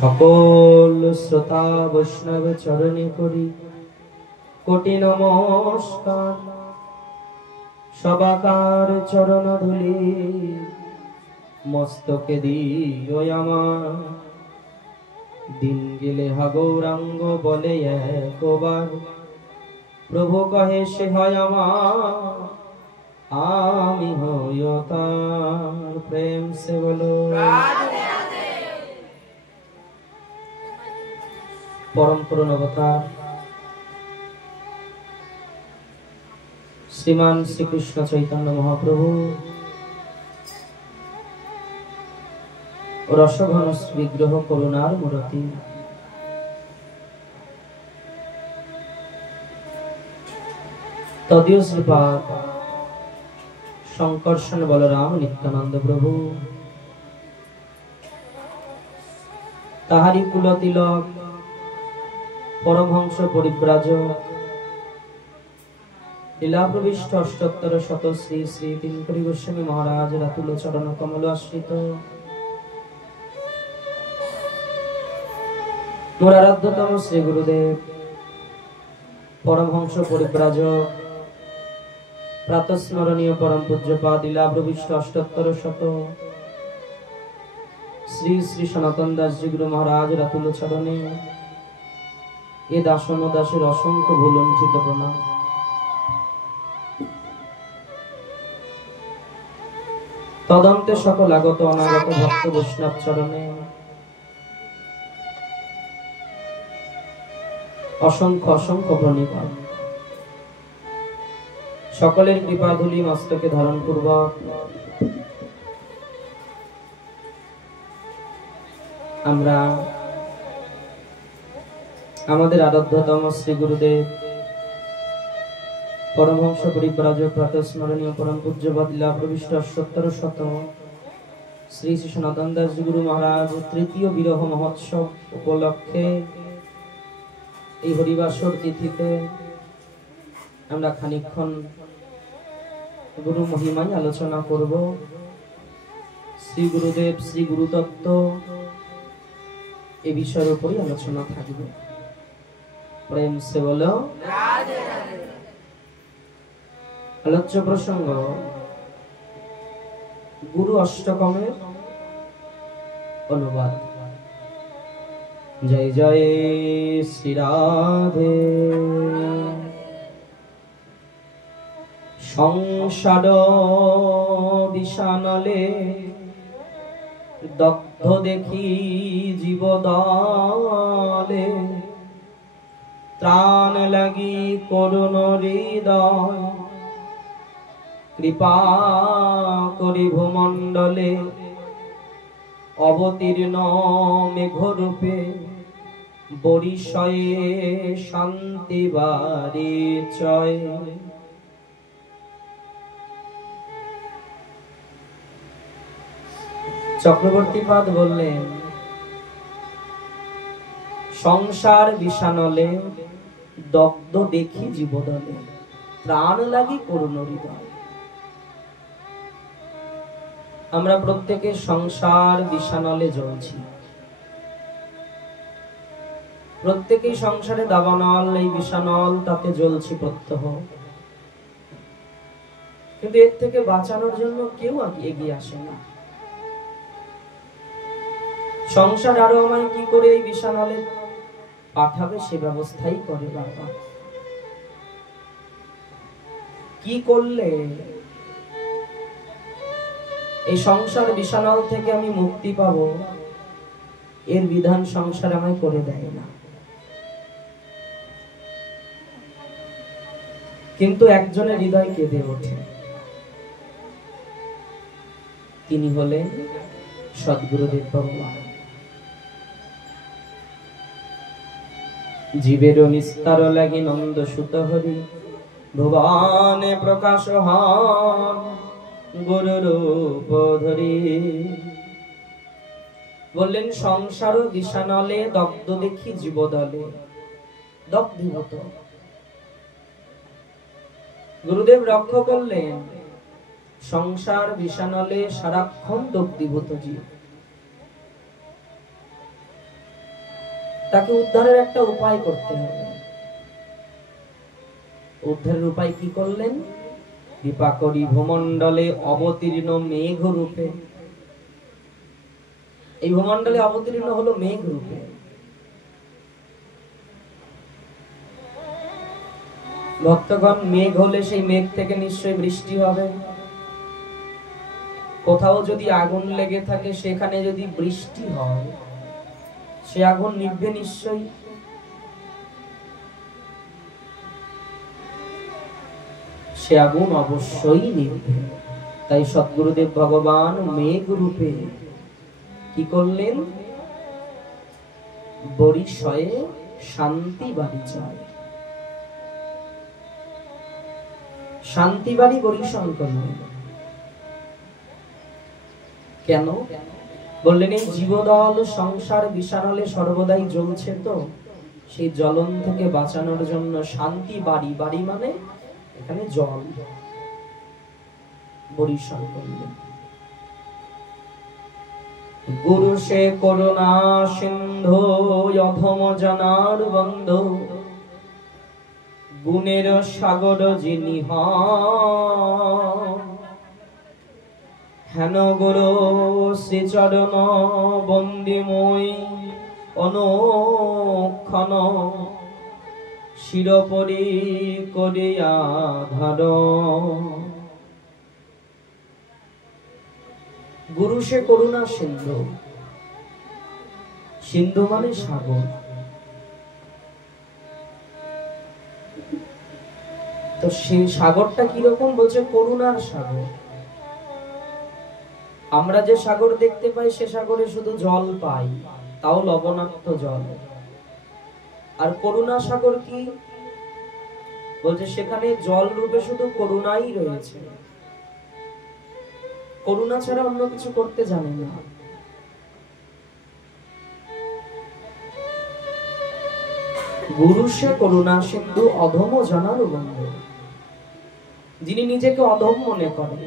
সকল শ্রোতা বৈষ্ণব চরণে করি কোটি নমস্কার। সবাকার চরণ ধুলি মস্তকে দিও আমার। দিন গেলে গৌরাঙ্গ বলে একবার, প্রভু কহে সে হয় আমার, আমি হইও তার। প্রেম সে বলো পরম করুণ অবতার শ্রীমান শ্রীকৃষ্ণ চৈতন্য মহাপ্রভু রসঘন বিগ্রহ করুণার মূরতি তদীয় শ্রীপাদ শঙ্কর্ষণ বলরাম নিত্যানন্দ প্রভু, তাহারি কুলতিলক পরমহংস পরিব্রাজক লীলাপ্রবিষ্ট অষ্টোত্তর শত শ্রী শ্রী তিনকরি গোস্বামী মহারাজ রাতুল চরণ কমল আশ্রিত মোর আরাধ্যতম শ্রী গুরুদেব পরমহংস পরিব্রাজক প্রাতঃস্মরণীয় পরম পূজ্যপাদ লীলাপ্রবিষ্ট অষ্টোত্তর শত শ্রী শ্রী সনাতন দাসজি গুরু মহারাজ রাতুল চরণে এ দাসন দাসের অসংখ্য ভুলুণ্ঠিত প্রণাম। তদন্তে সকল আগত অনাগত ভক্ত বৈষ্ণব চরণে অসংখ্য অসংখ্য প্রণিপাত। সকলের কৃপাধুলি মস্তকে ধারণ পূর্বক আমরা আমাদের আরাধ্যতম শ্রী গুরুদেব পরমহংস পরিব্রাজক প্রাতঃস্মরণীয় পরম পূজ্যপাদ লীলাপ্রবিষ্ট অষ্টোত্তর শত শ্রী শ্রী সনাতন দাস গুরু মহারাজ তৃতীয় বিরহ মহোৎসব উপলক্ষে এই হরিবাসর তিথিতে আমরা খানিকক্ষণ গুরু মহিমায় আলোচনা করব। শ্রী গুরুদেব শ্রী গুরুতত্ত্ব এই বিষয়ের উপরই আলোচনা থাকবে। প্রেম সে বলো রাধে রাধে। আলোচ্য প্রসঙ্গ গুরু অষ্টকমের অনুবাদ। জয় জয় শ্রী রাধে। সংসার বিষানলে দগ্ধ দেখি জীবদলে, ত্রাণ লাগি করুণ হৃদয়, কৃপা করি ভূমণ্ডলে অবতীর্ণ মেঘরূপে, বরিশয়ে শান্তি বাড়ি চয়। চক্রবর্তীপাদ বললেন, সংসার বিষানলে দগ্ধ দেখি জীবদলে, ত্রাণ লাগি করুণ হৃদয়। আমরা প্রত্যেকে সংসার বিষানলে জ্বলছি, প্রত্যেকেই সংসারে দাবানল, এই বিষানল তাতে জ্বলছি প্রত্যহ। কিন্তু এর থেকে বাঁচানোর জন্য কেউ এগিয়ে আসে না। সংসার আরো আমায় কি করে এই বিষানলে পাঠাবে সে ব্যবস্থাই করে বারবার। কি করলে এই সংসার বিষানল থেকে আমি মুক্তি পাবো, এর বিধান সংসার আমায় করে দেয় না। কিন্তু একজনের হৃদয় কেঁদে ওঠে, তিনি হলেন সদ্গুরুদেব ভগবান। জীবের নিস্তার লাগি নন্দ সুত হরি, ভুবনে প্রকাশ হন গুরু রূপ ধরি। বললেন সংসার বিষানলে দগ্ধ দেখি জীবদলে, দগ্ধীভূত। গুরুদেব রক্ষা করলেন সংসার বিষানলে সারাক্ষণ দগ্ধীভূত জীব। তাকে উদ্ধারের একটা উপায় করতে হবে। উদ্ধারের উপায় কি করলেন? দীপাকরি ভূমণ্ডলে অবতীর্ণ মেঘ রূপে। এই ভূমণ্ডলে অবতীর্ণ হলো মেঘ রূপে। ভক্তগণ, মেঘ হলে সেই মেঘ থেকে নিশ্চয়ই বৃষ্টি হবে। কোথাও যদি আগুন লেগে থাকে, সেখানে যদি বৃষ্টি হয়, সে আগুন নিভবে নিশ্চয়ই। সে আগুন অবশ্যই নিভবে। তাই সদ্গুরুদেব ভগবান মেঘ রূপে কি করলেন? বরিশয়ে শান্তি বাড়ি চায়। শান্তি বাড়ি বরিশন করলেন। কেন? বললেন এই জীবদল সংসার বিষাণলে সর্বদাই জ্বলছে, তো সেই জ্বলন থেকে বাঁচানোর জন্য শান্তি বাড়ি, বাড়ি মানে এখানে জল, বরিশন করলেন। গুরু সে করুণা সিন্ধু অধম জানার বন্ধু, গুণের সাগর যিনি হেন গুরু শ্রীচরণ বন্দিময় অনুক্ষণ শিরোপরি করিয়া ধর। গুরু সে করুণা সিন্ধু। সিন্ধু মানে সাগর। তো সেই সাগরটা কিরকম? বলছে করুণার সাগর। আমরা যে সাগর দেখতে পাই, সে সাগরে শুধু জল পাই, তাও লবণাক্ত জল। আর করুণা সাগর কি? বলছে সেখানে জল রূপে শুধু করুণাই রয়েছে, করুণা ছাড়া অন্য কিছু করতে জানে না। গুরু সে করুণা সিন্ধু অধম জনার বন্ধু। যিনি নিজেকে অধম মনে করে,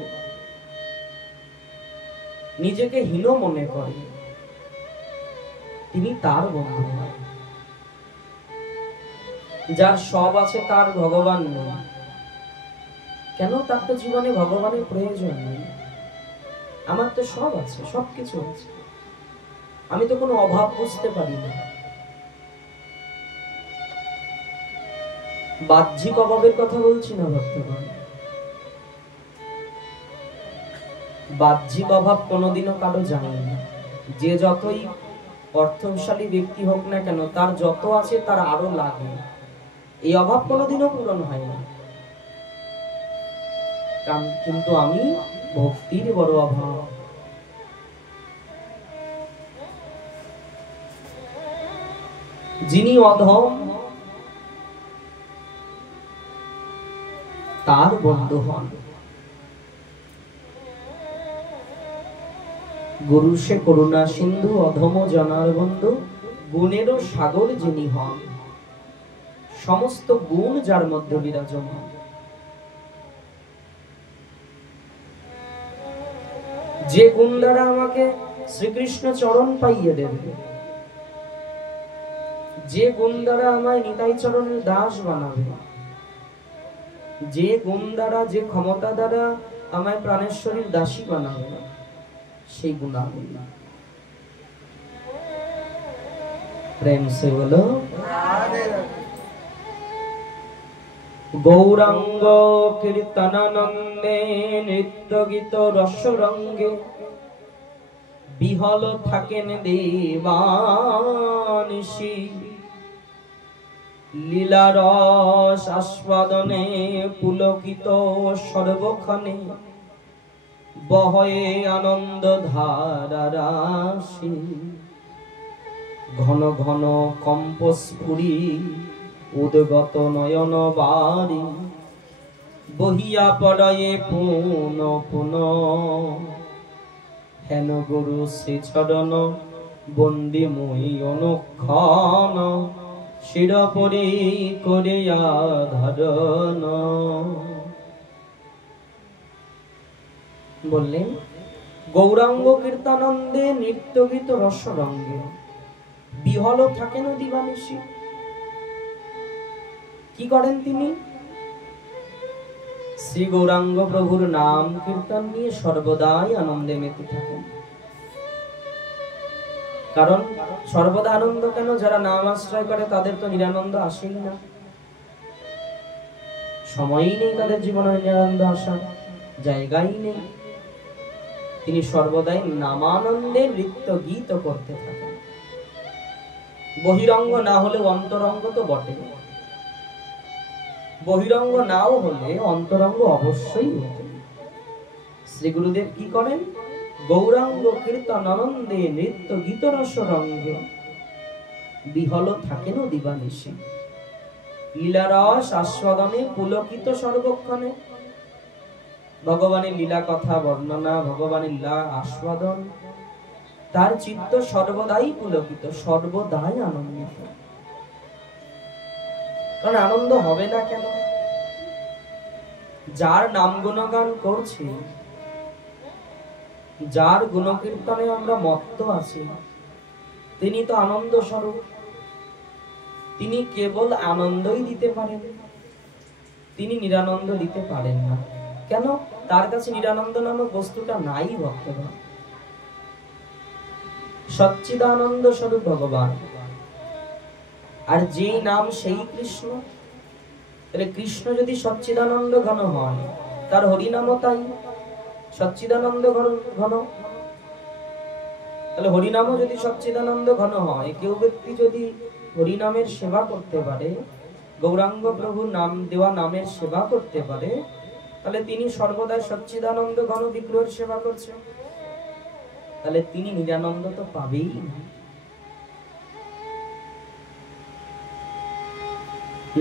নিজেকে হীন মনে করে, তিনি তার বন্ধু। যার সব আছে তার ভগবান নেই। কেন? তার তো জীবনে ভগবানের প্রয়োজন নেই। আমার তো সব আছে, সবকিছু আছে, আমি তো কোনো অভাব বুঝতে পারি না। বাহ্যিক অভাবের কথা বলছি না ভক্তগণ। বাহ্যিক অভাব কোনোদিনও কারো যায় না। যে যতই অর্থশালী ব্যক্তি হোক না কেন, তার যত আছে তার আরো লাগে। এই অভাব কোনোদিনও পূরণ হয় না। কিন্তু আমি ভক্তির বড় অভাব। যিনি অধম, তার বন্ধু হন। গুরু সে করুণা সিন্ধু অধম জনার বন্ধু, গুণেরও সাগর যিনি হন। সমস্ত গুণ যার মধ্যে বিরাজমান। যে গুণ দ্বারা আমাকে শ্রীকৃষ্ণ চরণ পাইয়ে দেবে, যে গুণ দ্বারা আমায় নিতাই চরণের দাস বানাবে, যে গুণ দ্বারা, যে ক্ষমতা দ্বারা আমায় প্রাণেশ্বরীর দাসী বানাবে, সেই গুণাবলী। প্রেম সে বলো গৌরাঙ্গ কীর্তনানন্দে নৃত্য গীত রসরঙ্গে বিহল থাকেন দেবানিশি। লীলা রস আস্বাদনে পুলকিত সর্বক্ষণে বহয়ে আনন্দ ধারা রাশি। ঘন ঘন কম্পস্ফুরি উদ্গত নয়ন বারি বহিয়া পড়ায়ে পুন পুন। হেন গুরু শ্রীচরণ বন্দিময়ী অনুক্ষণ শিরোপরি করিয়া ধারণ। বললেন গৌরাঙ্গ কীর্তনানন্দে নৃত্য গীত রসরঙ্গে বিহল থাকেন দিবানিশি। কি করেন তিনি? শ্রী গৌরাঙ্গ প্রভুর নাম কীর্তন নিয়ে সর্বদাই আনন্দে মেতে থাকেন। কারণ সর্বদা আনন্দ কেন? যারা নাম আশ্রয় করে তাদের তো নিরানন্দ আসেই না, সময়ই নেই তাদের জীবনে নিরানন্দ আসার, জায়গাই নেই। তিনি সর্বদাই নামানন্দে নৃত্য গীত করতে থাকেন। বহিরঙ্গ না হলে অন্তরঙ্গ তো বটে, বহিরঙ্গ নাও হলে অন্তরঙ্গ অবশ্যই হতে। শ্রী গুরুদেব কি করেন? গৌরাঙ্গ কীর্তন আনন্দে নৃত্য গীত রস রঙ্গে বিহল থাকেন দিবানিশি। লীলারস আস্বাদনে পুলকিত সর্বক্ষণে। ভগবানের লীলা কথা বর্ণনা, ভগবানের লীলা আস্বাদন, তার চিত্ত সর্বদাই পুলকিত, সর্বদাই আনন্দিত। কারণ আনন্দ হবে না কেন? যার নাম গুণগান করছি, যার গুণকীর্তনে আমরা মত্ত আছি, তিনি তো আনন্দ স্বরূপ। তিনি কেবল আনন্দই দিতে পারেন, তিনি নিরানন্দ দিতে পারেন না। কেন? তার কাছে নিরানন্দ নামক বস্তুটা নাই ভক্তগণ। সচ্চিদানন্দ স্বরূপ ভগবান, আর যেই নাম সেই কৃষ্ণ। তাহলে কৃষ্ণ যদি সচ্চিদানন্দ ঘন হয়, তার হরিনামও তাই সচ্চিদানন্দ ঘন। তাহলে হরিনামও যদি সচ্চিদানন্দ ঘন হয়, কেউ ব্যক্তি যদি হরিনামের সেবা করতে পারে, গৌরাঙ্গ প্রভুর নাম দেওয়া নামের সেবা করতে পারে, তাহলে তিনি সর্বদাই সচ্চিদানন্দ ঘন বিগ্রহের সেবা করছেন। তাহলে তিনি নিরানন্দ তো পাবেই না।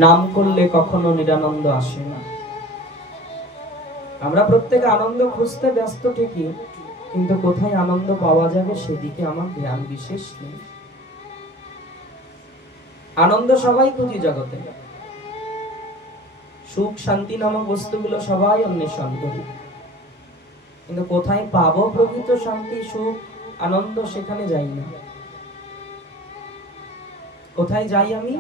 নাম করলে কখনো নিরানন্দ আসে না। আমরা প্রত্যেকে আনন্দ খুঁজতে ব্যস্ত ঠিকই, কিন্তু কোথায় আনন্দ পাওয়া যাবে সেদিকে আমার ধ্যান বিশেষ নেই। আনন্দ সবাই খুঁজি জগতে, সুখ শান্তি নামক বস্তুগুলো সবাই অন্বেষণ করি, কিন্তু কোথায় পাবো প্রকৃত শান্তি সুখ আনন্দ সেখানে যাই না। কোথায় যাই আমি?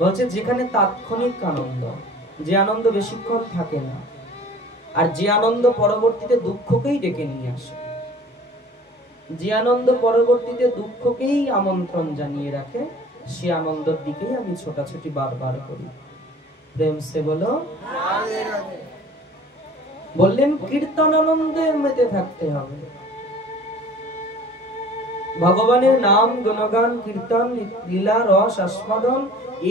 বলছে যেখানে তাৎক্ষণিক আনন্দ, যে আনন্দ বেশিক্ষণ থাকে না, আর যে আনন্দ পরবর্তীতে দুঃখকেই ডেকে নিয়ে আসে, যে আনন্দ পরবর্তীতে দুঃখকেই আমন্ত্রণ জানিয়ে রাখে, সে আনন্দের দিকেই আমি ছোটাছুটি বারবার করি। প্রেম সে বলো রাধে রাধে। বললেন কীর্তন আনন্দে মেতে থাকতে হবে। ভগবানের নাম গুণগান কীর্তন লীলা রস আস্বাদন,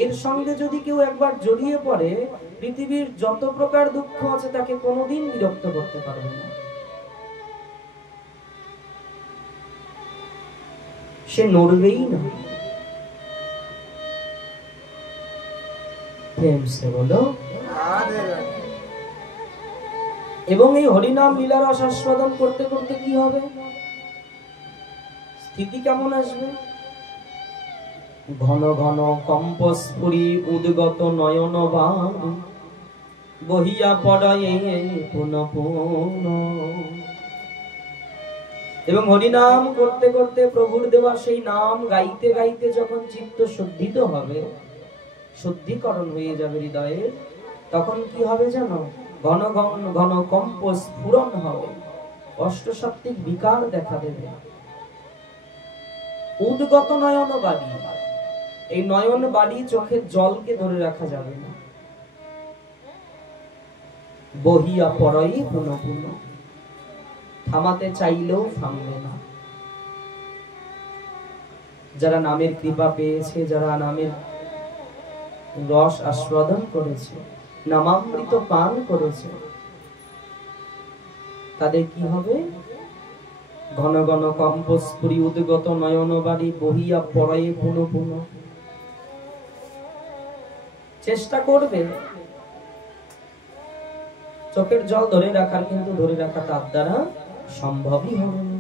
এর সঙ্গে যদি কেউ একবার জড়িয়ে পড়ে, পৃথিবীর যত প্রকার দুঃখ আছে তাকে কোনোদিন বিরক্ত করতে পারবে না। সে নড়বেই না। প্রেম সে বলো রাধে রাধে। এবং এই হরিনাম লীলা রস আস্বাদন করতে করতে কি হবে? স্থিতি কেমন আসবে? ঘন ঘন কম্পস্ফুরি উদ্গত নয়ন বাণ বহিয়া পড়ায় পুনঃ পুনঃ। এবং হরিনাম করতে করতে প্রভুর দেওয়া সেই নাম গাইতে গাইতে যখন চিত্ত শুদ্ধিত হবে, শুদ্ধিকরণ হয়ে যাবে হৃদয়ে, তখন কি হবে জানো? ঘন ঘন ঘন কম্প স্ফুরণ হবে, অষ্টসাত্ত্বিক বিকার দেখা দেবে। উদ্গত নয়ন বাড়ি, এই নয়ন বাড়ি চোখের জলকে ধরে রাখা যাবে না। বহিয়া পড়াই পুনঃ পুনঃ, থামাতে চাইলেও থামবে না। যারা নামের কৃপা পেয়েছে, যারা নামের রস আস্বাদন করেছে, নামামৃত পান করেছে, তাদের কি হবে? ঘন ঘন কম্পস্ফুরি উদ্গত নয়ন বাড়ি বহিয়া পড়ায় পুনঃ পুনঃ। চেষ্টা করবে চোখের জল ধরে রাখার, কিন্তু ধরে রাখা তার দ্বারা সম্ভবই হবে না।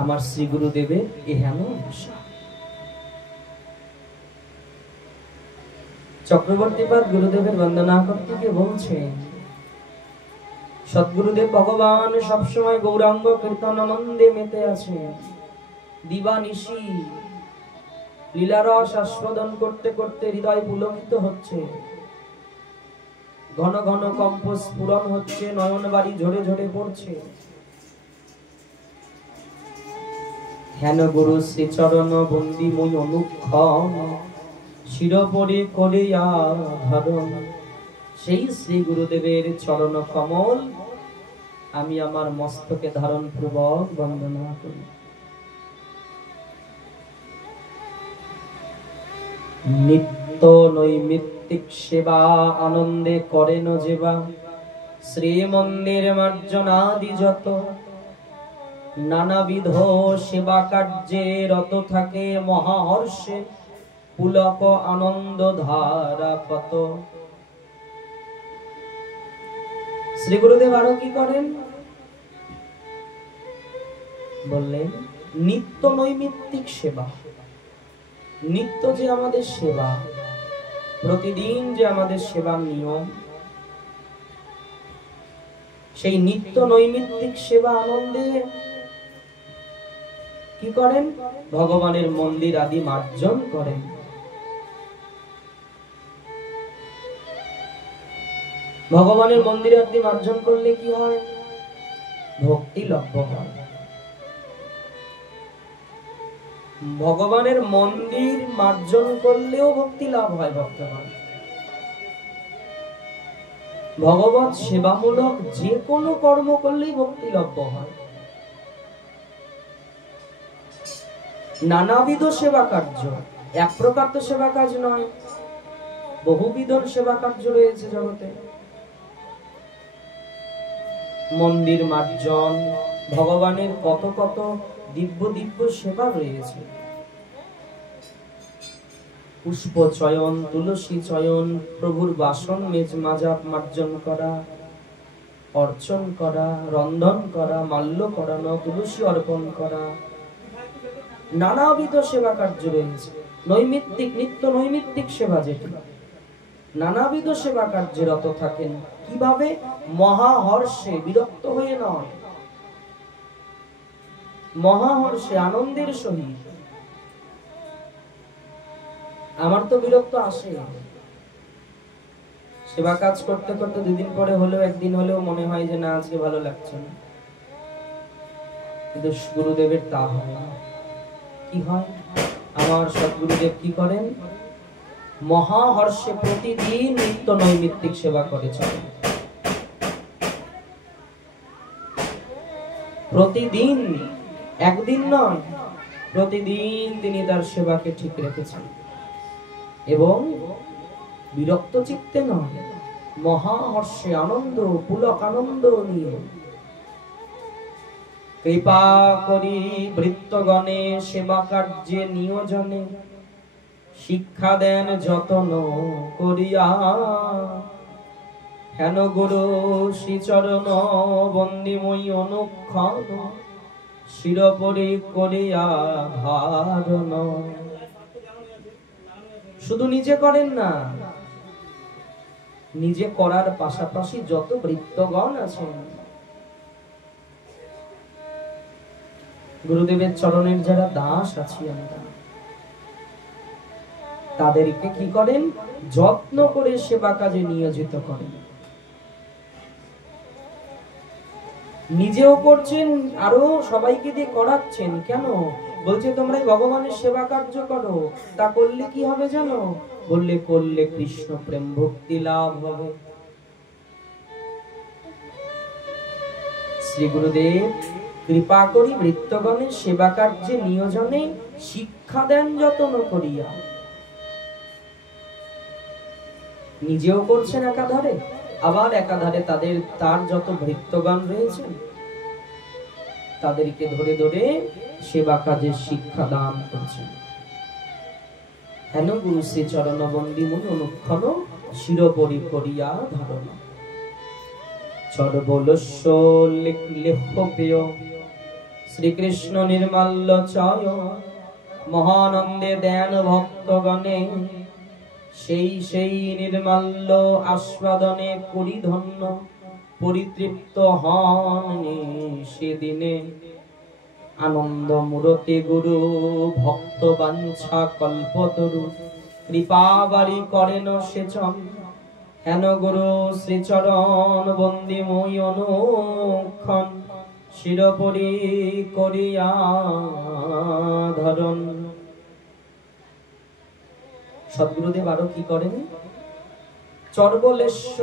আমার শ্রী গুরুদেবের এহেন ভাষা। চক্রবর্তীপাদ গুরুদেবের বন্দনা করতে গিয়ে বলছেন, সদ্গুরুদেব ভগবান সবসময় গৌরাঙ্গ কীর্তন আনন্দে মেতে আছে। দিবানিশি লীলারস আস্বাদন করতে করতে হৃদয় পুলকিত হচ্ছে, ঘন ঘন কম্প স্ফুরণ হচ্ছে, নয়ন বাড়ি ঝরে ঝরে পড়ছে। হেন গুরু শ্রীচরণ বন্দিময় অনুক্ষণ শিরোপরি করিয়া ধারণ। সেই শ্রী গুরুদেবের চরণ কমল আমি আমার মস্তকে ধারণ পূর্বক বন্দনা করি। নিত্য নৈমিত্তিক সেবা আনন্দে করেন যেবা, শ্রী মন্দির মার্জনাদি যত নানাবিধ সেবা কার্যে রত থাকে মহাহর্ষে পুলক আনন্দ ধারা কত। শ্রী গুরুদেব আরো কি করেন বললেন, নিত্য নৈমিত্তিক সেবা। নিত্য যে আমাদের সেবা, প্রতিদিন যে আমাদের সেবার নিয়ম, সেই নিত্য নৈমিত্তিক সেবা আনন্দে কি করেন? ভগবানের মন্দির আদি মার্জন করেন। ভগবানের মন্দির আদি মার্জন করলে কি হয়? ভক্তি লভ্য হয়। ভগবানের মন্দির মার্জন করলেও ভক্তি লাভ হয় ভক্তগণ। ভগবত সেবামূলক যে কোনো কর্ম করলেই ভক্তি লভ্য হয়। নানাবিধ সেবা কার্য, এক প্রকার তো সেবা কাজ নয়, বহুবিধ সেবা কার্য রয়েছে জগতে। মন্দির মার্জন, ভগবানের কত কত দিব্য দিব্য সেবা রয়েছে। পুষ্প চয়ন, তুলসী চয়ন, প্রভুর বাসন মেজ মাজা মার্জন করা, অর্চন করা, রন্ধন করা, মাল্য করানো, তুলসী অর্পণ করা, নানাবিধ সেবা কার্য রয়েছে। নৈমিত্তিক, নিত্য নৈমিত্তিক সেবা যেটি, নানাবিধ সেবা কার্যে রত থাকেন। কিভাবে? মহাহর্ষে, বিরক্ত হয়ে নয়, মহাহর্ষে, আনন্দের সহিত। আমার তো বিরক্ত আসে, সেবা কাজ করতে করতে দুদিন পরে হলেও, একদিন হলেও মনে হয় যে না, আজকে ভালো লাগছে না। কিন্তু গুরুদেবের তা হয় না। কি হয়? আমার সদ্গুরুদেব কি করেন? মহাহর্ষে প্রতিদিন নিত্য নৈমিত্তিক সেবা করে চলেন। প্রতিদিন, একদিন নয়, প্রতিদিন তিনি তার সেবাকে ঠিক রেখেছেন এবং বিরক্ত চিত্তে নয়, মহাহর্ষে, আনন্দ, পুলক আনন্দ নিয়ে। কৃপা করি ভৃত্যগণে সেবা কার্যে নিয়োজনে, শিক্ষা দেন যতন করিয়া। হেন গুরু শ্রীচরণ বন্দিময়ী অনুক্ষণ শিরোপরি করিয়া ধারণ। শুধু নিজে করেন না, নিজে করার পাশাপাশি যত ভৃত্যগণ আছেন, গুরুদেবের চরণের যারা দাস আছি আমরা, তাদেরকে কি করেন? যত্ন করে সেবা কাজে নিয়োজিত করেন। নিজেও করছেন, আরো সবাইকে দিয়ে করাচ্ছেন। কেন? বলছে তোমরা ভগবানের সেবা কার্য করো। তা করলে কি হবে জানো? বললে করলে কৃষ্ণ প্রেম ভক্তি লাভ হবে। শ্রী গুরুদেব কৃপা করি ভৃত্যগণের সেবা কার্যে নিয়োজনে, শিক্ষা দেন যতন করিয়া। নিজেও করছেন একাধারে, আবার একাধারে তার যত ভৃত্যগণ রয়েছেন তাদেরকে ধরে ধরে সেবা কাজের শিক্ষা দান করছেন। হেন গুরু শ্রী চরণ বন্দিমূল অনুক্ষণ শিরোপরি করিয়া ধারণ। সর্বলস্য লেখ্যপেয় শ্রীকৃষ্ণ নির্মাল্য চয়, মহানন্দে দেন ভক্তগণে, সেই সেই নির্মাল্য আস্বাদনে করি ধন্য। পরিতৃপ্ত হন সেদিনে। আনন্দ মূরতে গুরু ভক্ত বাঞ্ছা কল্পতরু, কৃপা বারি করেন সেচন, হেন গুরু শ্রীচরণ বন্দিময় অনুক্ষণ, শিরোপরি করিয়া ধরন। সদ্গুরুদেব আরো কি করেন? চর্বলেশ্য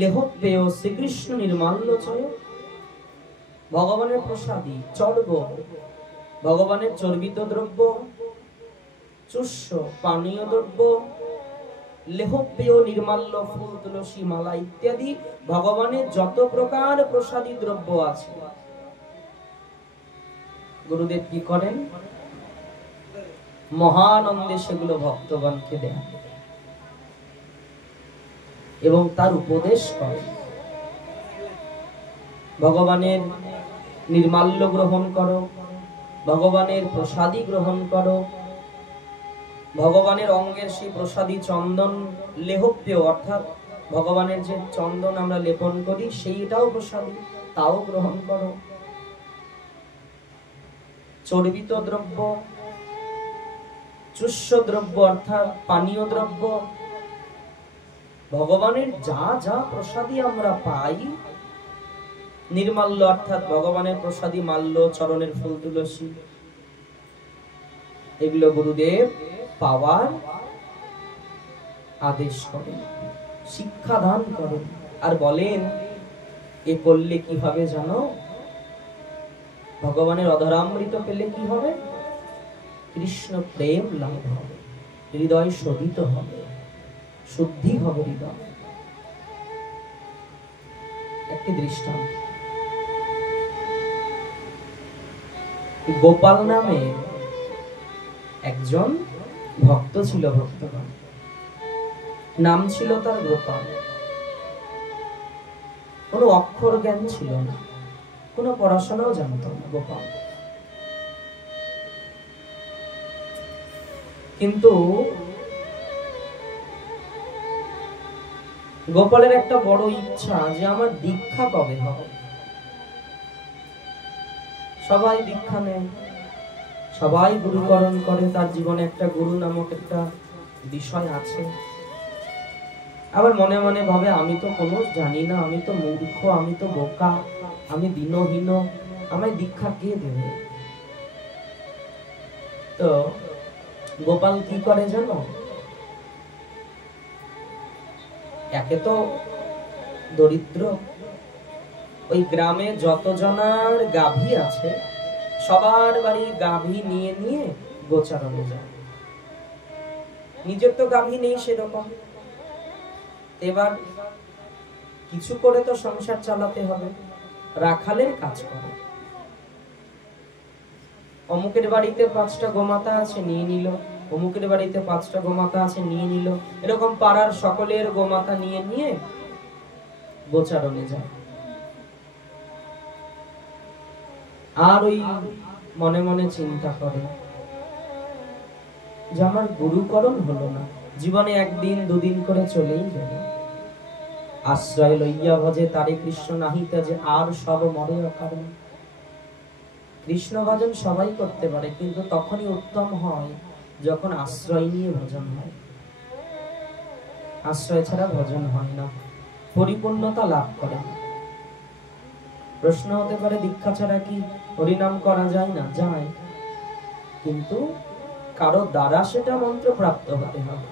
লেহপেয় শ্রীকৃষ্ণ নির্মাল্য চয়, ভগবানের প্রসাদী চর্ব, ভগবানের চর্বিত দ্রব্য, চুষ্য পানীয় দ্রব্য, লেহপেয় নির্মাল্য ফুল তুলসী মালা ইত্যাদি ভগবানের যত প্রকার প্রসাদী দ্রব্য আছে, গুরুদেব কি করেন? মহানন্দে সেগুলো ভক্তগণকে দেন এবং তার উপদেশ করেন। ভগবানের নির্মাল্য গ্রহণ করো, ভগবানের প্রসাদী গ্রহণ করো, ভগবানের অঙ্গের সেই প্রসাদী চন্দন লেহপেয়, অর্থাৎ ভগবানের যে চন্দন আমরা লেপন করি সেইটাও প্রসাদী, তাও গ্রহণ করো। চর্বিত দ্রব্য, চুষ্য দ্রব্য অর্থাৎ পানীয় দ্রব্য, ভগবানের যা যা প্রসাদী আমরা পাই, নির্মাল্য অর্থাৎ ভগবানের প্রসাদী মাল্য, চরণের ফুল তুলসী, এগুলো গুরুদেব পাওয়ার আদেশ করেন, শিক্ষা দান করেন, আর বলেন এ করলে কি হবে জানো? ভগবানের অধরামৃত পেলে কি হবে? কৃষ্ণ প্রেম লাভ হবে, হৃদয় শোভিত হবে, শুদ্ধি হবে হৃদয়। একটি দৃষ্টান্ত, গোপাল নামে একজন ভক্ত ছিল, ভক্তগণ, নাম ছিল তার গোপাল। কোনো অক্ষর জ্ঞান ছিল না, কোনো পড়াশোনাও জানত না গোপাল, কিন্তু গোপালের একটা বড় ইচ্ছা যে আমার দীক্ষা কবে হবে। সবাই দীক্ষা নেয়, সবাই গুরুকরণ করে, তার জীবনে একটা গুরু নামক একটা বিষয় আছে। আবার মনে মনে ভাবে আমি তো কোনো জানি না, আমি তো মূর্খ, আমি তো বোকা, আমি দীনহীন, আমায় দীক্ষা কে দেবে? তো গোপাল কি করে জানো? একে তো দরিদ্র, ওই গ্রামে যত জনার গাভী আছে সবার বাড়ি গাভী নিয়ে নিয়ে গোচারণে যায়। নিজের তো গাভী নেই সেরকম, এবার কিছু করে তো সংসার চালাতে হবে, রাখালের কাজ করে। অমুকের বাড়িতে 5টা গোমাতা আছে, নিয়ে নিল, অমুকের বাড়িতে 5টা গোমাতা আছে, নিয়ে নিল, এরকম পাড়ার সকলের গোমাতা নিয়ে নিয়ে গোচারণে যায়। আর ওই মনে মনে চিন্তা করে যে আমার গুরুকরণ হলো না, জীবনে একদিন দুদিন করে চলেই গেল। আশ্রয় লইয়া ভজে তারে কৃষ্ণ নাহিতা, যে আর সব মরে অকারণ। কৃষ্ণ ভজন সবাই করতে পারে, কিন্তু তখনই উত্তম হয় যখন আশ্রয় নিয়ে ভজন হয়। আশ্রয় ছাড়া ভজন হয় না, পরিপূর্ণতা লাভ করে না। প্রশ্ন হতে পারে দীক্ষা ছাড়া কি হরিনাম করা যায় না? যায়, কিন্তু কারো দ্বারা সেটা মন্ত্র প্রাপ্ত হতে হবে।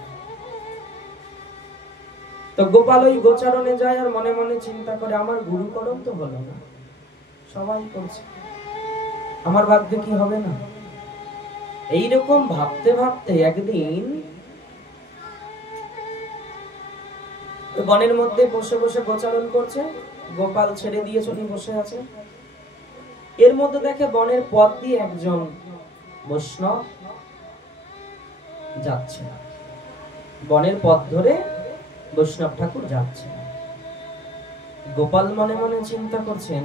তো গোপাল ওই গোচারণে যায় আর মনে মনে চিন্তা করে আমার গুরুকরণ তো হলো না, সবাই করছে, আমার ভাগ্যে কি হবে না? এইরকম ভাবতে ভাবতে একদিন বনের মধ্যে বসে বসে গোচারণ করছে, গোপাল ছেড়ে দিয়ে চলে বসে আছে। এর মধ্যে দেখে বনের পথ দিয়ে একজন বৈষ্ণব যাচ্ছে, বনের পথ ধরে বৈষ্ণব ঠাকুর যাচ্ছে। গোপাল মনে মনে চিন্তা করছেন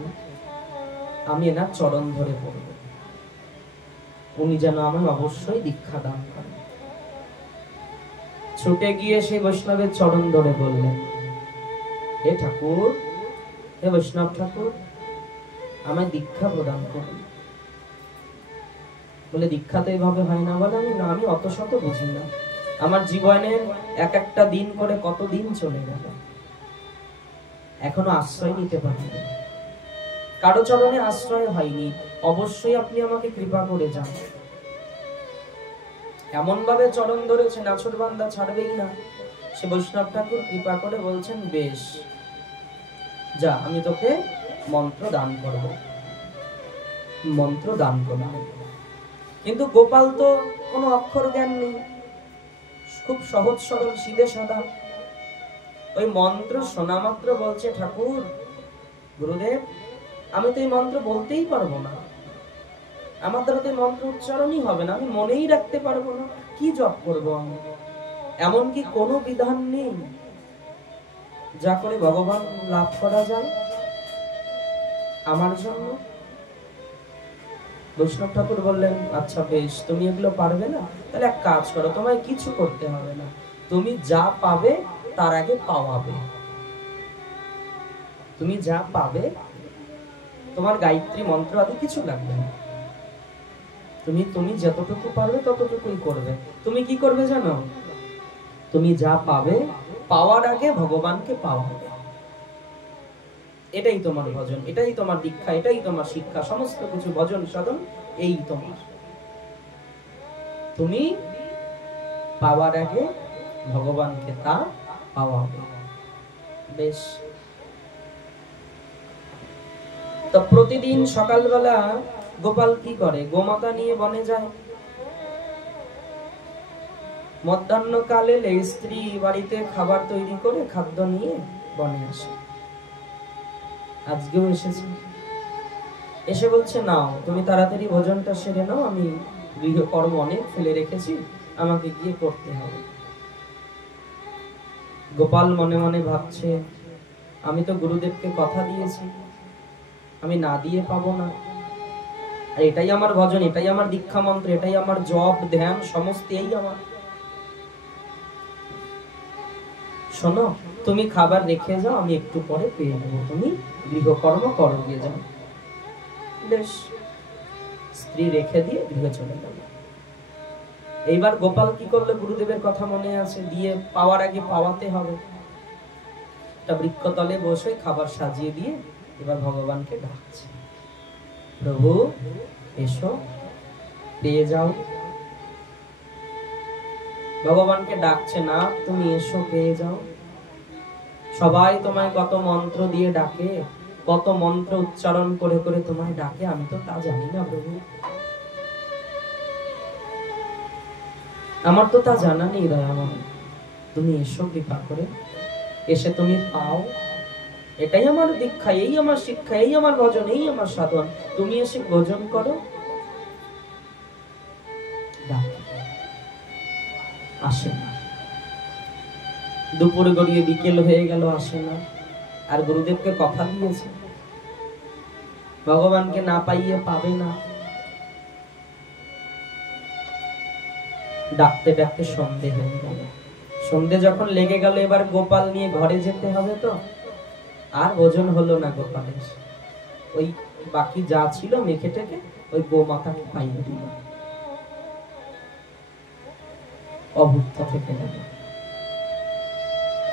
আমি এনার চরণ ধরে পড়ব, উনি যেন আমায় অবশ্যই দীক্ষা দান করেন। ছুটে গিয়ে সেই বৈষ্ণবের চরণ ধরে বললেন, হে ঠাকুর, হে বৈষ্ণব ঠাকুর, আমায় দীক্ষা প্রদান করুন। বলে দীক্ষা তো এইভাবে হয় না। বলে আমি অত শত বুঝি না, আমার জীবনের এক একটা দিন করে কত দিন চলে গেল, এখনো আশ্রয় নিতে পারিনি, কারো চরণে আশ্রয় হয়নি, অবশ্যই আপনি আমাকে কৃপা করে যান। এমন ভাবে চরণ ধরেছে, নাছর বান্দা ছাড়বেই না। সে বৈষ্ণব ঠাকুর কৃপা করে বলছেন, বেশ যা, আমি তোকে মন্ত্র দান করব। মন্ত্র দান করব। কিন্তু গোপাল তো কোনো অক্ষর জ্ঞান নেই, খুব সহজ সরল সিধে সাদা। ওই মন্ত্র শোনা মাত্র বলছে, ঠাকুর গুরুদেব, আমি তো এই মন্ত্র বলতেই পারবো না, আমার দ্বারা তো মন্ত্র উচ্চারণই হবে না, আমি মনেই রাখতে পারবো না, কি জপ করবো আমি? এমন কি কোনো বিধান নেই যা করে ভগবান লাভ করা যায় আমার জন্য? বৈষ্ণব ঠাকুর বললেন, আচ্ছা বেশ, তুমি এগুলো পারবে না, তাহলে এক কাজ করো, তোমায় কিছু করতে হবে না, তুমি যা পাবে তার আগে পাওয়াবে। তুমি যা পাবে, তোমার গায়ত্রী মন্ত্র আদি কিছু লাগবে না, তুমি যতটুকু পারবে ততটুকুই করবে। তুমি কি করবে জানো? তুমি যা পাবে, পাওয়ার আগে ভগবানকে পাওয়াবে। এটাই তোমার ভজন, এটাই তোমার দীক্ষা, এটাই তোমার শিক্ষা, সমস্ত কিছু ভজন সাধন এই তোমার। তুমি পাওয়ার আগে ভগবানকে তা পাওয়াবে। বেশ। তো প্রতিদিন সকালবেলা গোপাল কি করে? গোমাতা নিয়ে বনে যায়। মধ্যাহ্নকালে স্ত্রী বাড়িতে খাবার তৈরি করে খাদ্য নিয়ে বনে আসে। আজকেও এসেছে, এসে বলছে, নাও তুমি তাড়াতাড়ি ভোজনটা সেরে নাও, আমি গৃহকর্ম অনেক ফেলে রেখেছি, আমাকে গিয়ে করতে হবে। গোপাল মনে মনে ভাবছে, আমি তো গুরুদেবকে কথা দিয়েছি, আমি না দিয়ে পাবো না, আর এটাই আমার ভজন, এটাই আমার দীক্ষা মন্ত্র, এটাই আমার জপ ধ্যান, সমস্ত এই আমার। শোনো, তুমি খাবার রেখে যাও, আমি একটু পরে পেয়ে নেবো, তুমি গৃহকর্ম করো, গিয়ে যাও। বেশ। স্ত্রী রেখে দিয়ে গৃহে চলে গেল। এইবার গোপাল কি করলো? গুরুদেবের কথা মনে আছে, দিয়ে পাওয়ার আগে পাওয়াতে হবে। একটা বৃক্ষতলে বসে খাবার সাজিয়ে দিয়ে এবার ভগবানকে ডাকছে, প্রভু এসো, পেয়ে যাও। ভগবানকে ডাকছে, না তুমি এসো, পেয়ে যাও। সবাই তোমায় কত মন্ত্র দিয়ে ডাকে, কত মন্ত্র উচ্চারণ করে করে তোমায় ডাকে, আমি তো তা জানি না প্রভু, আমার তো তা জানা নেই দয়াময়, তুমি এসো কৃপা করে, এসে তুমি পাও। এটাই আমার দীক্ষা, এই আমার শিক্ষা, এই আমার ভজন, এই আমার সাধন, তুমি এসে ভজন করো। আসে না। দুপুর গড়িয়ে বিকেল হয়ে গেল, আসে না। আর গুরুদেবকে কথা দিয়েছে, ভগবানকে না পাইয়ে পাবে না। ডাকতে ডাকতে সন্ধে হয়ে গেল। সন্ধে যখন লেগে গেল, এবার গোপাল নিয়ে ঘরে যেতে হবে, তো আর ভোজন হলো না গোপালের। ওই বাকি যা ছিল মেখে টেকে ওই গোমাতাকে পাইয়ে দিল, অভুক্ত থেকে গেল।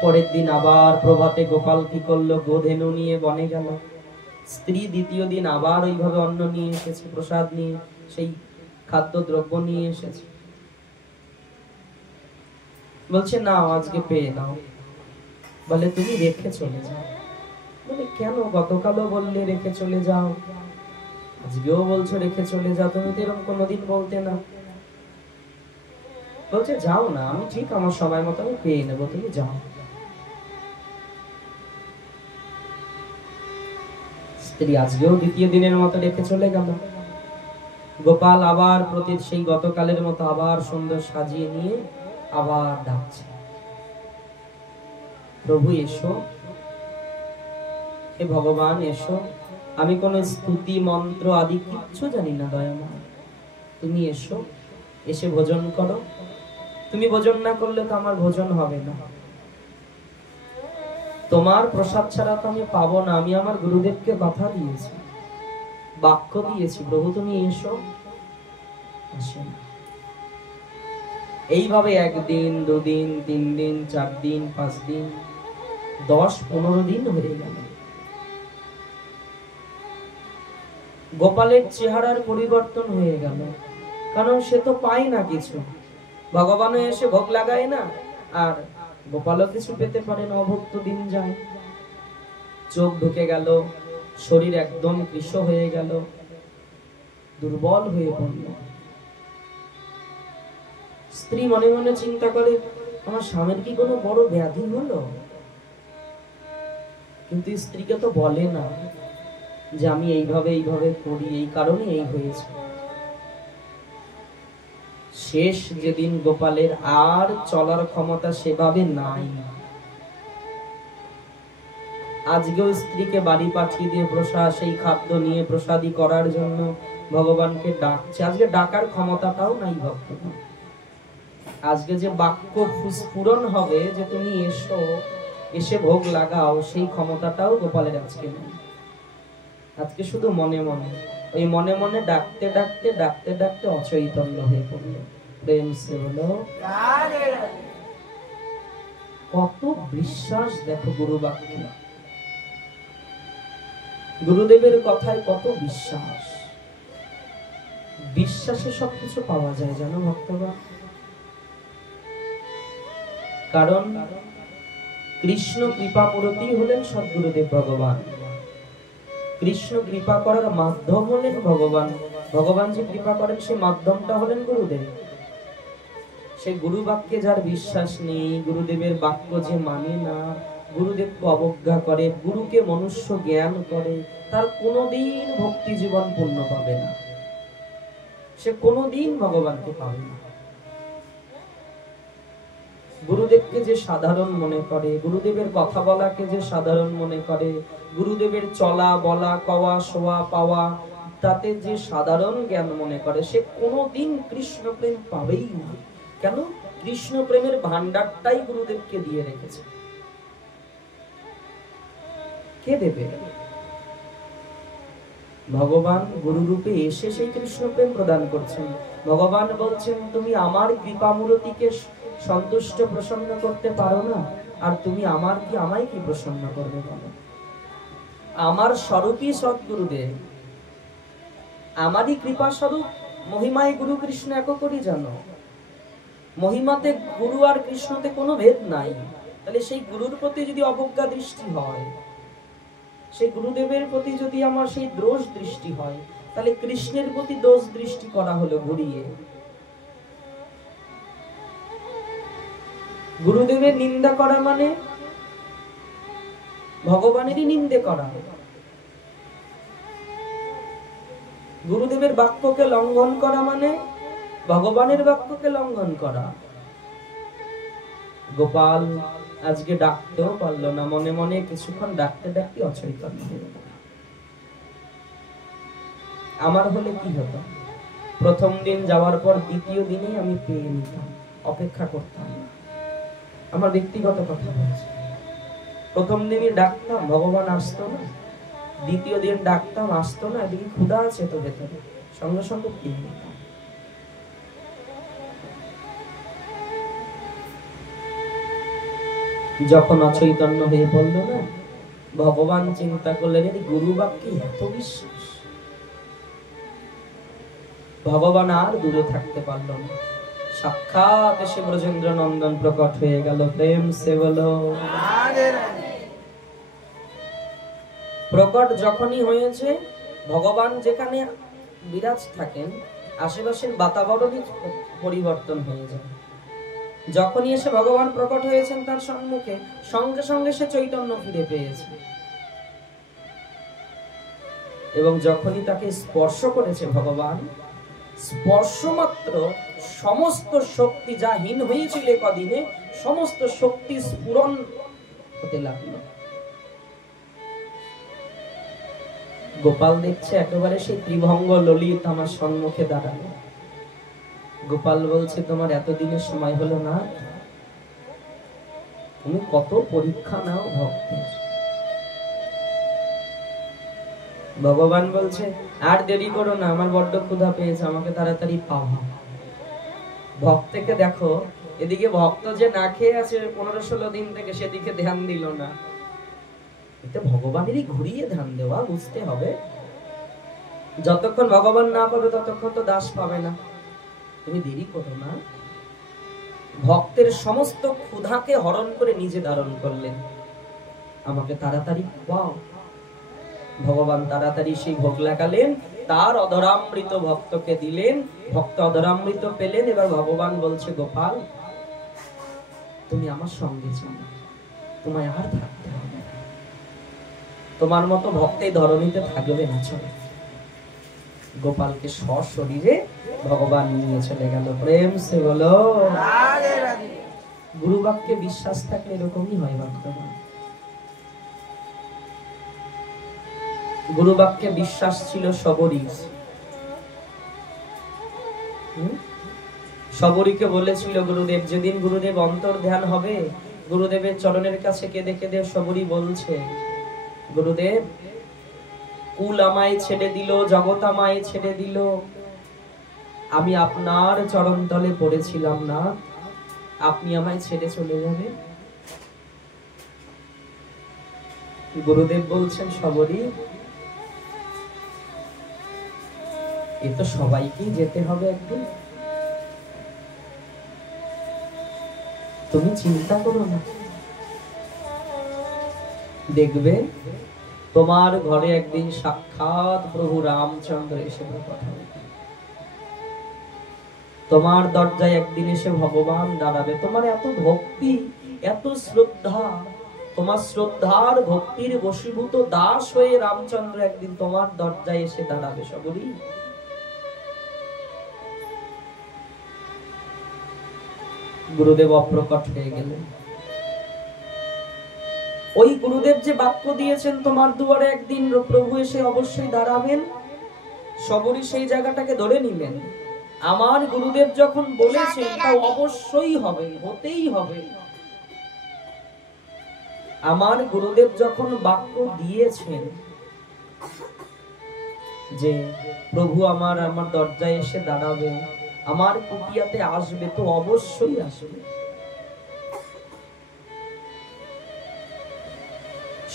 পরের দিন আবার প্রভাতে গোপাল কি করলো? গোধেনু নিয়ে বনে গেল। স্ত্রী দ্বিতীয় দিন আবার ওইভাবে অন্ন নিয়ে এসেছে, প্রসাদ নিয়ে, সেই খাদ্য দ্রব্য নিয়ে এসেছে। বলছে, নাও আজকে পেয়ে নাও। বলে, তুমি রেখে চলে যাও। বলে, কেন? গতকালও বললে রেখে চলে যাও, আজকেও বলছো রেখে চলে যাও, তুমি তো এরকম কোনোদিন বলতে না। বলছে, যাও না, আমি ঠিক আমার সময় মতো আমি পেয়ে নেবো, তুমি যাও। স্ত্রী আজকেও দ্বিতীয় দিনের মতো রেখে চলে গেল। গোপাল আবার প্রতি সেই গতকালের মতো আবার সুন্দর সাজিয়ে নিয়ে আবার ডাকছে, প্রভু এসো, হে ভগবান এসো, আমি কোন স্তুতি মন্ত্র আদি কিচ্ছু জানি না দয়াময়, তুমি এসো, এসে ভোজন করো। তুমি ভোজন না করলে তো আমার ভোজন হবে না। তোমার প্রসাদ ছাড়া তো আমি পাবো না, আমি আমার গুরুদেবকে কথা দিয়েছি, বাক্য দিয়েছি, প্রভু তুমি এসো। আসেন। এইভাবে একদিন, দুদিন, 3 দিন, 4 দিন, 5 দিন, 10-15 দিন হয়ে গেল। গোপালের চেহারার পরিবর্তন হয়ে গেল, কারণ সে তো পায় না কিছু, ভগবানও এসে ভোগ লাগায় না, আর গোপালও কিছু পেতে পারে না, অভুক্ত দিন যায়। চোখ ঢুকে গেল, শরীর একদম কৃশ হয়ে গেল, দুর্বল হয়ে পড়ল। স্ত্রী মনে মনে চিন্তা করে, আমার স্বামীর কি কোনো বড় ব্যাধি হলো? কিন্তু স্ত্রীকে তো বলে না যে আমি এইভাবে এইভাবে করি, এই কারণে এই হয়েছে। শেষ যেদিন গোপালের আর চলার ক্ষমতা সেভাবে নাই, আজকেও স্ত্রীকে বাড়ি পাঠিয়ে দিয়ে প্রসাদ, সেই খাদ্য নিয়ে প্রসাদী করার জন্য ভগবানকে ডাকছে। আজকে ডাকার ক্ষমতাটাও নাই ভক্ত। আজকে যে বাক্য স্ফুরণ হবে যে তুমি এসো, এসে ভোগ লাগাও, সেই ক্ষমতাটাও গোপালের আজকে নেই। আজকে শুধু মনে মনে, ওই মনে মনে ডাকতে ডাকতে ডাকতে ডাকতে অচৈতন্য হয়ে পড়লো। প্রেম সে হলো কত বিশ্বাস, দেখো গুরু বাক্যে, গুরুদেবের কথায় কত বিশ্বাস। বিশ্বাসে সবকিছু পাওয়া যায় জানো ভক্তগণ। কারণ কৃষ্ণ কৃপামূর্তি হলেন সদ্গুরুদেব ভগবান, কৃষ্ণ কৃপা করার মাধ্যম হলেন ভগবান, ভগবান যে কৃপা করেন সেই মাধ্যমটা হলেন গুরুদেব। সেই গুরু বাক্যে যার বিশ্বাস নেই, গুরুদেবের বাক্য যে মানে না, গুরুদেবকে অবজ্ঞা করে, গুরুকে মনুষ্য জ্ঞান করে, তার কোনোদিন ভক্তি জীবন পূর্ণ পাবে না, সে কোনোদিন ভগবানকে পাবে না। গুরুদেবকে যে সাধারণ মনে করে, গুরুদেবের কথা বলাকে যে সাধারণ মনে করে, গুরুদেবের চলা বলা, কওয়া শোয়া পাওয়া তাতে যে সাধারণ জ্ঞান মনে করে, সে কোনোদিন কৃষ্ণ প্রেম পাবেই না। কেন? কৃষ্ণ প্রেমের ভান্ডারটাই গুরুদেবকে দিয়ে রেখেছে। কে দেবে? ভগবান গুরু রূপে এসে সেই কৃষ্ণ প্রেম প্রদান করছেন। ভগবান বলছেন, তুমি আমার কৃপামূর্তিকে সন্তুষ্ট প্রসন্ন করতে পারো না, আর তুমি আমায় কি প্রসন্ন করবে বলো? আমার স্বরূপই সদ্গুরুদেব, আমারই কৃপা স্বরূপ মহিমায় গুরু কৃষ্ণ এক করি জানো। মহিমাতে গুরু আর কৃষ্ণতে কোনো ভেদ নাই। তাহলে সেই গুরুর প্রতি যদি অবজ্ঞা দৃষ্টি হয়, সেই গুরুদেবের প্রতি যদি আমার সেই দোষ দৃষ্টি হয়, তাহলে কৃষ্ণের প্রতি দোষ দৃষ্টি করা হলো ঘুরিয়ে। গুরুদেবের নিন্দা করা মানে ভগবানেরই নিন্দে করা। গুরুদেবের বাক্যকে লঙ্ঘন করা মানে ভগবানের বাক্যকে লঙ্ঘন করা। গোপাল আজকে ডাকতেও পারলো না, মনে মনে কিছুক্ষণ ডাকতে ডাকতে অচৈতন্য হয়ে গেল। আমার হলে কি হতো? প্রথম দিন যাওয়ার পর দ্বিতীয় দিনেই আমি পেয়ে নিতাম, অপেক্ষা করতাম না। আমার ব্যক্তিগত কথা বলছি, প্রথম দিনই ডাকতাম, ভগবান আসতো না। দ্বিতীয় দিন ডাকতাম, আসতো না। এদিকে ক্ষুধা আছে তো ভেতরে, সঙ্গে সঙ্গে পেয়ে নিতাম। যখন অচৈতন্য হয়ে পড়লো না, ভগবান চিন্তা করলেন এই গুরু বাক্যে এত বিশ্বাস। ভগবান আর দূরে থাকতে পারল না, সাক্ষাৎ এসে ব্রজেন্দ্র নন্দন প্রকট হয়ে গেল। প্রেম সে বলো। প্রকট যখনই হয়েছে, ভগবান যেখানে বিরাজ থাকেন আশেপাশের বাতাবরণই পরিবর্তন হয়ে যায়। যখনই এসে ভগবান প্রকট হয়েছেন তার সম্মুখে, সঙ্গে সঙ্গে সে চৈতন্য ফিরে পেয়েছে। এবং যখনই তাকে স্পর্শ করেছে ভগবান, স্পর্শ মাত্র সমস্ত শক্তি যা হীন হয়েছিল কদিনে, সমস্ত শক্তি স্ফুরণ হতে লাগলো। গোপাল দেখছে একেবারে সেই ত্রিভঙ্গ ললিত আমার সম্মুখে দাঁড়ানো। গোপাল বলছে, তোমার এতদিনের সময় হলো না? তুমি কত পরীক্ষা নাও ভক্তের। ভগবান বলছে আর দেরি করো না, আমার বড্ড ক্ষুধা পেয়েছে, আমাকে তাড়াতাড়ি পাওয়া। ভক্তকে দেখো, এদিকে ভক্ত যে না খেয়ে আছে 15-16 দিন থেকে, সেদিকে ধ্যান দিল না। এটা ভগবানেরই ঘুরিয়ে ধ্যান দেওয়া, বুঝতে হবে। যতক্ষণ ভগবান না পাবে ততক্ষণ তো দাস পাবে না। তুমি দেরি করো না। ভক্তের সমস্ত ক্ষুধাকে হরণ করে নিজে ধারণ করলেন, আমাকে তাড়াতাড়ি পাও। ভগবান তাড়াতাড়ি সেই ভোগ লাগালেন, তার অধরামৃত ভক্তকে দিলেন, ভক্ত অধরামৃত পেলেন। এবার ভগবান বলছে, গোপাল তুমি আমার সঙ্গে চলো, তোমায় আর থাকতে হবে, তোমার মতো ভক্ত এই ধরনীতে থাকবে না, চলো। গোপালকে সশরীরে ভগবান নিয়ে চলে গেল। প্রেম সে বলো রাধে রাধে। গুরু বাক্যে বিশ্বাস থাকলে এরকমই হয় ভক্তগণ। গুরু বাক্যে বিশ্বাস ছিল শবরীর। শবরীকে বলেছিল গুরুদেব, যেদিন গুরুদেব অন্তর ধ্যান হবে, গুরুদেবের চরণের কাছে কেঁদে কেঁদে শবরী বলছে, গুরুদেব কুল আমায় ছেড়ে দিল, জগৎ আমায় ছেড়ে দিল, আমি আপনার চরণ তলে পড়েছিলাম না, আপনি আমায় ছেড়ে চলে যাবেন? গুরুদেব বলছেন, শবরী এ তো সবাইকেই যেতে হবে একদিন, তুমি চিন্তা করো না, দেখবে তোমার ঘরে একদিন সাক্ষাৎ প্রভু রামচন্দ্র এসে কথা বলবে, তোমার দরজায় একদিন এসে ভগবান দাঁড়াবে। তোমার এত ভক্তি, এত শ্রদ্ধা, তোমার শ্রদ্ধার ভক্তির বশীভূত দাস হয়ে রামচন্দ্র একদিন তোমার দরজায় এসে দাঁড়াবে। শবরী গুরুদেব অপ্রকট হয়ে গেলেন। ওই গুরুদেব যে বাক্য দিয়েছেন তোমার দুয়ারে একদিন প্রভু এসে অবশ্যই দাঁড়াবেন, শবরী সেই জায়গাটাকে ধরে নিলেন। আমার গুরুদেব যখন বলেছেন তা অবশ্যই হবে, হতেই হবে। আমার গুরুদেব যখন বাক্য দিয়েছেন যে প্রভু আমার দরজায় এসে দাঁড়াবে, আমার কুটিয়াতে আসবে, তো অবশ্যই আসবে।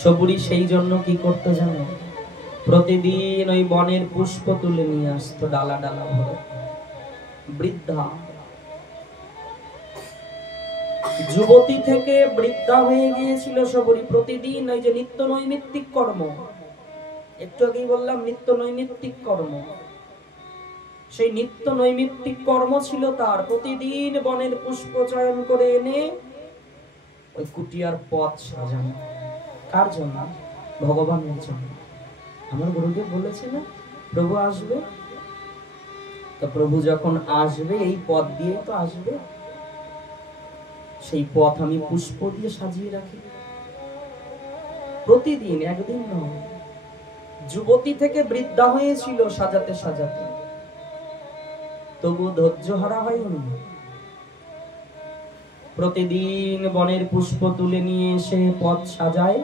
শবরী সেই জন্য কি করতে জানো? প্রতিদিন ওই বনের পুষ্প তুলে নিয়ে আসতো ডালা ডালা ভরে। বৃদ্ধা, যুবতী থেকে বৃদ্ধা হয়ে গিয়েছিল শবরী। প্রতিদিন ওই যে নিত্য নৈমিত্তিক কর্ম, একটু আগেই বললাম নিত্য নৈমিত্তিক কর্ম, সেই নিত্য নৈমিত্তিক কর্ম ছিল তার। প্রতিদিন বনের পুষ্প চয়ন করে এনে ওই কুটিয়ার পথ সাজানো। কার জন্য? ভগবানের জন্য। আমার গুরুদেব বলেছে না প্রভু আসবে, তো প্রভু যখন আসবে এই পথ দিয়ে তো আসবে, সেই পথ আমি পুষ্প দিয়ে সাজিয়ে রাখি প্রতিদিন, একদিন নয়। যুবতী থেকে বৃদ্ধা হয়েছিল সাজাতে সাজাতে, তবু ধৈর্য হারা হয়নি। প্রতিদিন বনের পুষ্প তুলে নিয়ে এসে পথ সাজায়,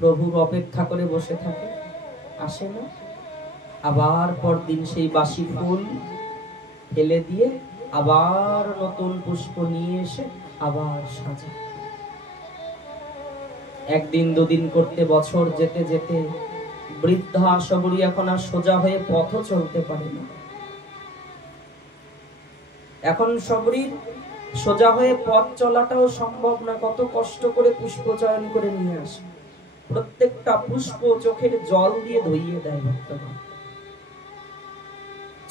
প্রভুর অপেক্ষা করে বসে থাকে, আসে না। আবার পরদিন সেই বাসি ফুল ফেলে দিয়ে আবার নতুন পুষ্প নিয়ে এসে আবার সাজায়। একদিন দুদিন করতে বছর যেতে যেতে বৃদ্ধা শবরী এখন আর সোজা হয়ে পথও চলতে পারে না। এখন শবরীর সোজা হয়ে পথ চলাটাও সম্ভব না, কত কষ্ট করে পুষ্প চয়ন করে নিয়ে আসে। প্রত্যেকটা পুষ্প চোখের জল দিয়ে ধুইয়ে দেয় ভক্তগণ,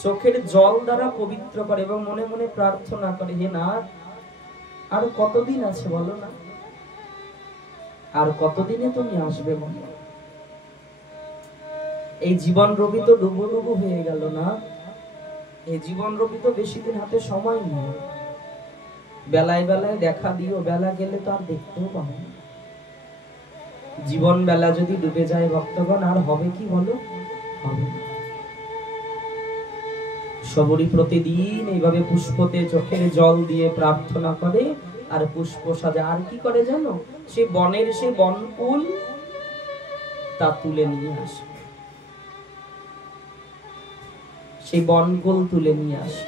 চোখের জল দ্বারা পবিত্র করে এবং মনে মনে প্রার্থনা করে, হে না আর কতদিন আছে বলো না, আর কতদিনে তুমি আসবে বলো। এই জীবন রবি তো ডুবো ডুবো হয়ে গেল না, এই জীবন রবি তো বেশি দিন হাতে সময় নেই। বেলায় বেলায় দেখা দিও, বেলা গেলে তো আর দেখতেও পাবো না। জীবন বেলা যদি ডুবে যায় ভক্তগণ, আর হবে কি বলো? হবে না। শবরী প্রতিদিন এইভাবে পুষ্পতে চোখের জল দিয়ে প্রার্থনা করে, আর পুষ্প সাজা। আর কি করে জানো? সে বনের সে বনকুল তা তুলে নিয়ে আসে, সেই বনকুল তুলে নিয়ে আসে।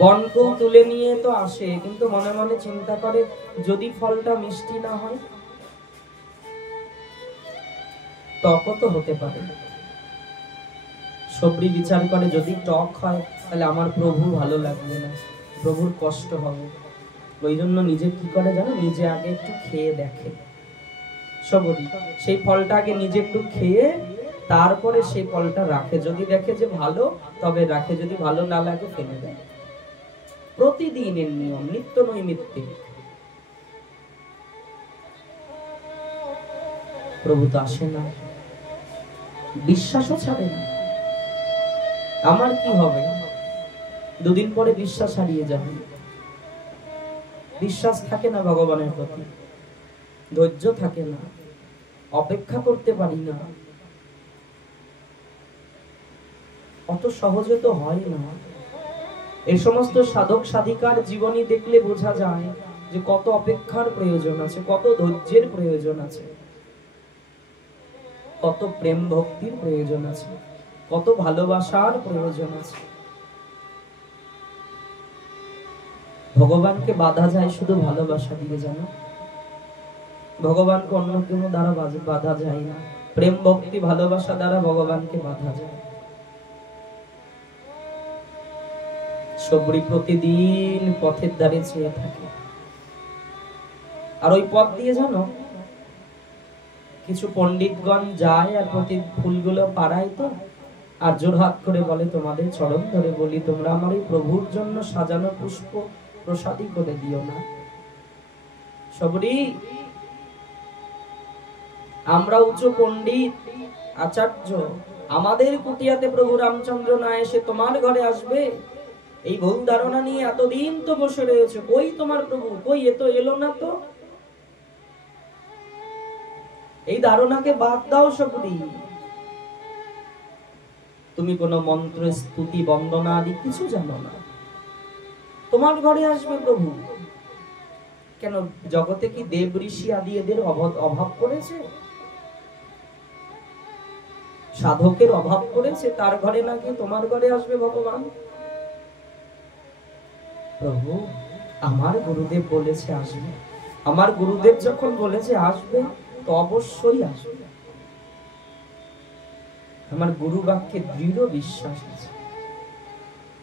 বনকুল তুলে নিয়ে তো আসে, কিন্তু মনে মনে চিন্তা করে যদি ফলটা মিষ্টি না হয়, টকও তো হতে পারে। সবরি বিচার করে যদি টক হয় তাহলে আমার প্রভু ভালো লাগবে না, প্রভুর কষ্ট হবে। ওই জন্য নিজে কি করে জানো? নিজে আগে একটু খেয়ে দেখে। সবরি সেই ফলটা আগে নিজে একটু খেয়ে তারপরে সেই ফলটা রাখে। যদি দেখে যে ভালো তবে রাখে, যদি ভালো না লাগে ফেলে দেয়। প্রতিদিনের নিয়ম, নিত্য নৈমিত্তিক। প্রভু তো আসে না, বিশ্বাসও ছাড়ে না। আমার কি হবে? দুদিন পরে বিশ্বাস হারিয়ে যাবে। বিশ্বাস থাকে না ভগবানের প্রতি, ধৈর্য থাকে না, অপেক্ষা করতে পারি না। অত সহজে তো হয় না। এই সমস্ত সাধক সাধিকার জীবনী দেখলে বোঝা যায় যে কত অপেক্ষার প্রয়োজন আছে, কত ধৈর্যের প্রয়োজন আছে, কত প্রেম ভক্তির প্রয়োজন আছে, কত ভালোবাসার প্রয়োজন আছে। ভগবানকে বাধা যায় শুধু ভালোবাসা দিয়ে, জানো? ভগবানকে অন্য কোনো দ্বারা বাধা যায় না। প্রেম ভক্তি ভালোবাসা দ্বারা ভগবানকে বাধা যায়। সবরি প্রতিদিন পথের ধারে চেয়ে থাকে। আর ওই পথ দিয়ে জানো কিছু পণ্ডিতগণ যায় আর প্রতি ফুলগুলো পাড়ায় তো, আর জোরহাত করে বলে তোমাদের চরণ ধরে বলি তোমরা আমার এই প্রভুর জন্য সাজানো পুষ্প প্রসাদী করে দিও না। সবরি, আমরা উচ্চ পণ্ডিত আচার্য, আমাদের কুটিয়াতে প্রভু রামচন্দ্র না এসে তোমার ঘরে আসবে, এই ভুল ধারণা নিয়ে এতদিন তো বসে রয়েছে। কই তোমার প্রভু? কই? এ তো এলো না তো। এই ধারণাকে বাদ দাও সবরি। তুমি কোনো মন্ত্র স্তুতি বন্দনা আদি কিছু জানো না। তোমার ঘরে আসবে প্রভু। কেন জগতে কি দেব ঋষি আদি এদের অভাব পড়েছে? সাধকের অভাব পড়েছে? তার ঘরে নাকি তোমার ঘরে আসবে ভগবান? প্রভু আমার গুরুদেব বলেছে আসবে। আমার গুরুদেব যখন বলেছে আসবে তো অবশ্যই আসবে। আমার গুরু বাক্যে দৃঢ় বিশ্বাস আছে।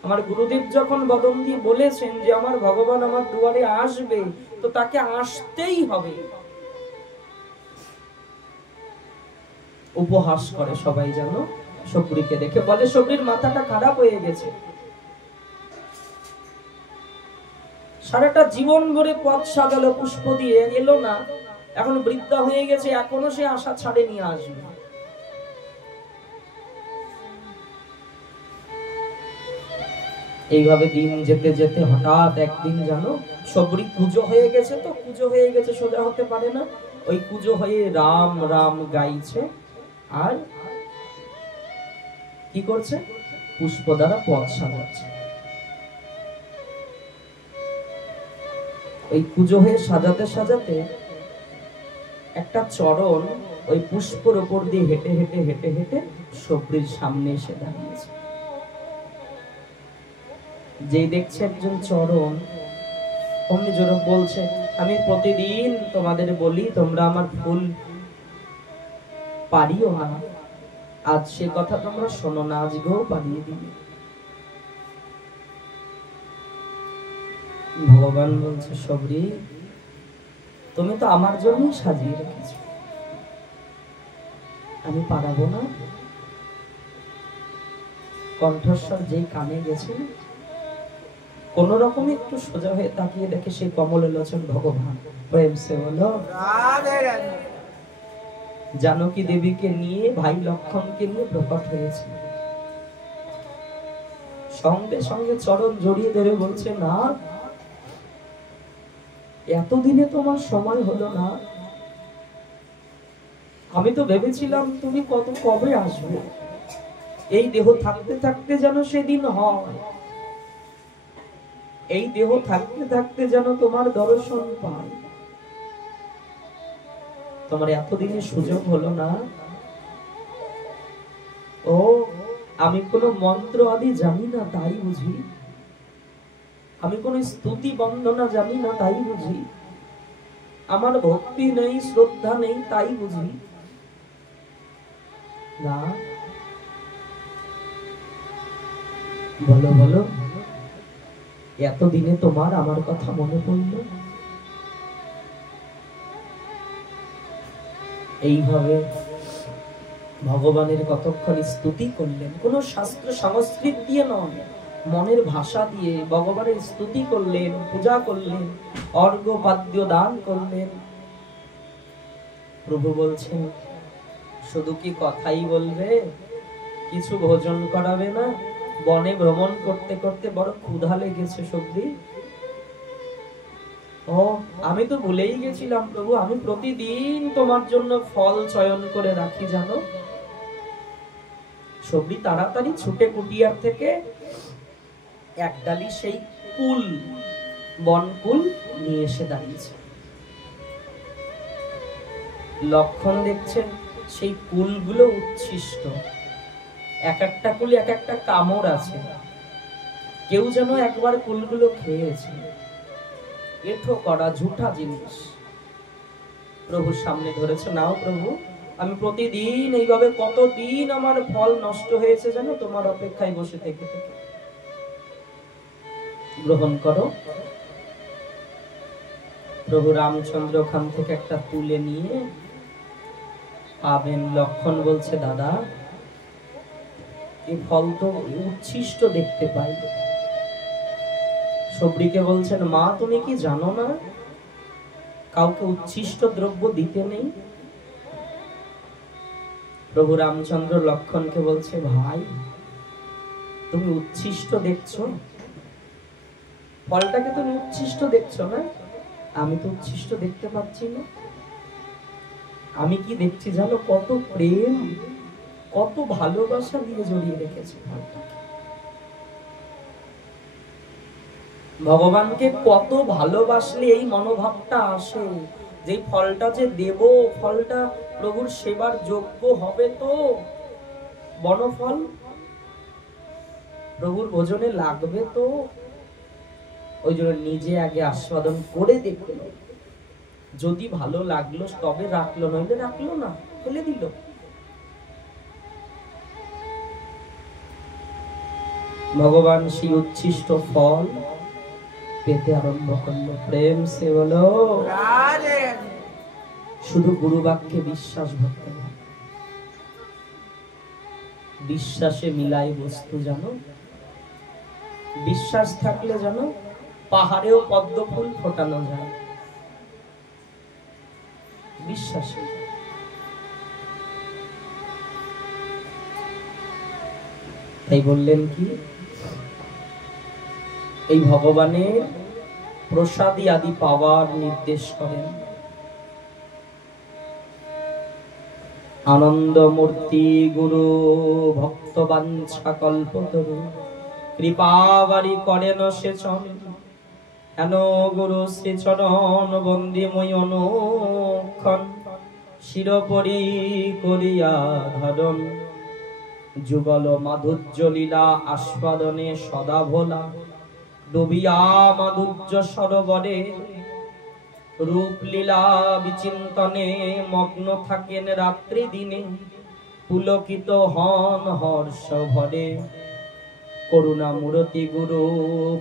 আমার গুরুদেব যখন বদন দিয়ে বলেছেন যে আমার ভগবান আমার দুয়ারে আসবে, তো তাকে আসতেই হবে। উপহাস করে সবাই জানো সবরিকে দেখে, বলে সবরির মাথাটা খারাপ হয়ে গেছে। সারাটা জীবন ভরে পথ সাজালো পুষ্প দিয়ে, এলো না। এখন বৃদ্ধা হয়ে গেছে, এখনো সে আশা ছাড়েনি আসবে। এইভাবে দিন যেতে যেতে হঠাৎ একদিন জানো সবরি কুজো হয়ে গেছে। তো কুজো হয়ে গেছে, সোজা হতে পারে না। ওই কুজো হয়ে রাম রাম গাইছে আর কি করছে? পুষ্প দ্বারা পথ সাজাচ্ছে। ওই কুজো হয়ে সাজাতে সাজাতে একটা চরণ ওই পুষ্পর উপর দিয়ে হেঁটে হেঁটে হেঁটে হেঁটে সবরির সামনে এসে দাঁড়িয়েছে। যেই দেখছে একজন চরণ, অমনি জোরে বলছে আমি প্রতিদিন তোমাদের বলি তোমরা আমার ফুল পারিও না, আজ সে কথা তোমরা শোনো না, আজকেও পারিয়ে দিবে। ভগবান বলছে সবরি তুমি তো আমার জন্যই সাজিয়ে রেখেছো, আমি পারাবো না? কণ্ঠস্বর যেই কানে গেছে, কোন রকম একটু সোজা হয়ে তাকিয়ে দেখে সেই কমল লোচন ভগবান। প্রেম সে বলো জানকী দেবীকে নিয়ে ভাই লক্ষণকে নিয়ে প্রকট হয়েছে। সঙ্গে সঙ্গে চরণ জড়িয়ে ধরে বলছে না, এতদিনে তোমার সময় হলো না। আমি তো ভেবেছিলাম তুমি কবে আসবে। এই দেহ থাকতে থাকতে যেন সেদিন হয়। এই দেহ থাকতে থাকতে যেন তোমার দর্শন পাই। তোমার এতদিনে সুযোগ হলো না। ও আমি কোনো মন্ত্র আদি জানি না তাই বুঝি, আমি কোনো স্তুতি বন্দনা জানি না তাই বুঝি, আমার ভক্তি নেই শ্রদ্ধা নেই তাই বুঝি না? বলো বলো, এতদিনে তোমার আমার কথা মনে পড়লো? এইভাবে ভগবানের কতক্ষণ স্তুতি করলেন, কোন শাস্ত্র সংস্কৃত দিয়ে নয়, মনের ভাষা দিয়ে ভগবানের স্তুতি করলেন, পূজা করলেন, অর্ঘ্য পাদ্য দান করলেন। প্রভু বলছেন, শুধু কি কথাই বলবে, কিছু ভোজন করাবে না? বনে ভ্রমণ করতে করতে বড় ক্ষুধা লেগেছে সবজি। ও আমি তো ভুলেই গেছিলাম প্রভু, আমি প্রতিদিন তোমার জন্য ফল চয়ন করে রাখি জানো। সবজি তাড়াতাড়ি ছুটে কুটিয়ার থেকে এক ডালি সেই কুল, বনকুল নিয়ে এসে দাঁড়িয়েছে। লক্ষণ দেখছেন সেই কুলগুলো উচ্ছিষ্ট, এক একটা কুলে এক একটা কামড় আছে, কেউ যেন একবার কুলগুলো খেয়েছে। এঠো করা ঝুঠা জিনিস প্রভুর সামনে ধরেছে, নাও প্রভু, আমি প্রতিদিন এইভাবে কতদিন আমার ফল নষ্ট হয়েছে জানো তোমার অপেক্ষায় বসে থেকে থেকে, গ্রহণ করো। প্রভু রামচন্দ্র ওখান থেকে একটা তুলে নিয়ে পাবেন। লক্ষণ বলছে, দাদা এই ফল তো উচ্ছিষ্ট দেখতে পাই। সবরিকে বলছেন, মা তুমি কি জানো না কাউকে উচ্ছিষ্ট দ্রব্য দিতে নেই? প্রভু রামচন্দ্র লক্ষণকে বলছে, ভাই তুমি উচ্ছিষ্ট দেখছো, ফলটাকে তুমি উচ্ছিষ্ট দেখছো না, আমি তো উচ্ছিষ্ট দেখতে পাচ্ছি না। আমি কি দেখছি জানো, কত প্রেম কত ভালোবাসা দিয়ে জড়িয়ে রেখেছে ফলটাকে। ভগবানকে কত ভালোবাসলে এই মনোভাবটা আসে যে ফলটা যে দেব, ফলটা প্রভুর সেবার যোগ্য হবে, তো বনফল প্রভুর ভোজনে লাগবে তো। ওই জন্য নিজে আগে আস্বাদন করে দেখলো, যদি ভালো লাগলো তবে রাখলো, নইলে রাখলো না, ফেলে দিল। ভগবান সেই উচ্ছিষ্ট ফল পেতে আরম্ভ করলো। প্রেম সে বলো, শুধু গুরু বাক্যে বিশ্বাস ভক্তি না, বিশ্বাসে মিলাই বস্তু জানো। বিশ্বাস থাকলে জানো পাহাড়েও পদ্ম ফুল ফোটানো যায়, বিশ্বাসে। তাই বললেন কি, এই ভগবানের প্রসাদী আদি পাওয়ার নির্দেশ করেন। আনন্দমূর্তি গুরু ভক্ত বাঞ্ছা কল্পতরু, কৃপাবারি করেন সেচন, হেন গুরু শ্রীচরণ বন্দিময় অনুক্ষণ, শিরোপরি করিয়া ধরন, যুগল মাধুর্য লীলা আস্বাদনে সদা ভোলা, ডুবিয়া মাধুর্য সরোবরে রূপ লীলা বিচিন্তনে মগ্ন থাকেন রাত্রি দিনে, পুলকিত হন হর্ষ ভরে, করুণা মূরতি গুরু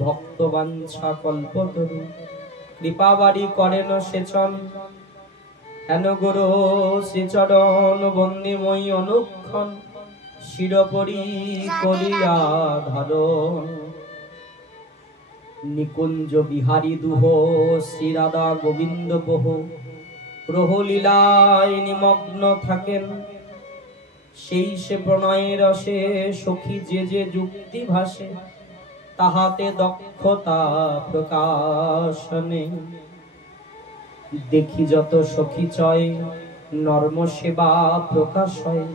ভক্ত বাঞ্ছা কল্পতরু, কৃপাবারি করেন সেচন, হেন গুরু শ্রীচরণ বন্দিময় অনুক্ষণ, শিরোপরি করিয়া ধারণ, নিকুঞ্জ বিহারী দুহ শ্রীরাধা গোবিন্দ বহ, প্রহলীলায় নিমগ্ন থাকেন, সেই সে প্রণয়ের রসে সখী যে যে যুক্তি ভাসে, তাহাতে দক্ষতা প্রকাশনে, দেখি যত সখী চয় নর্ম সেবা প্রকাশ হয়,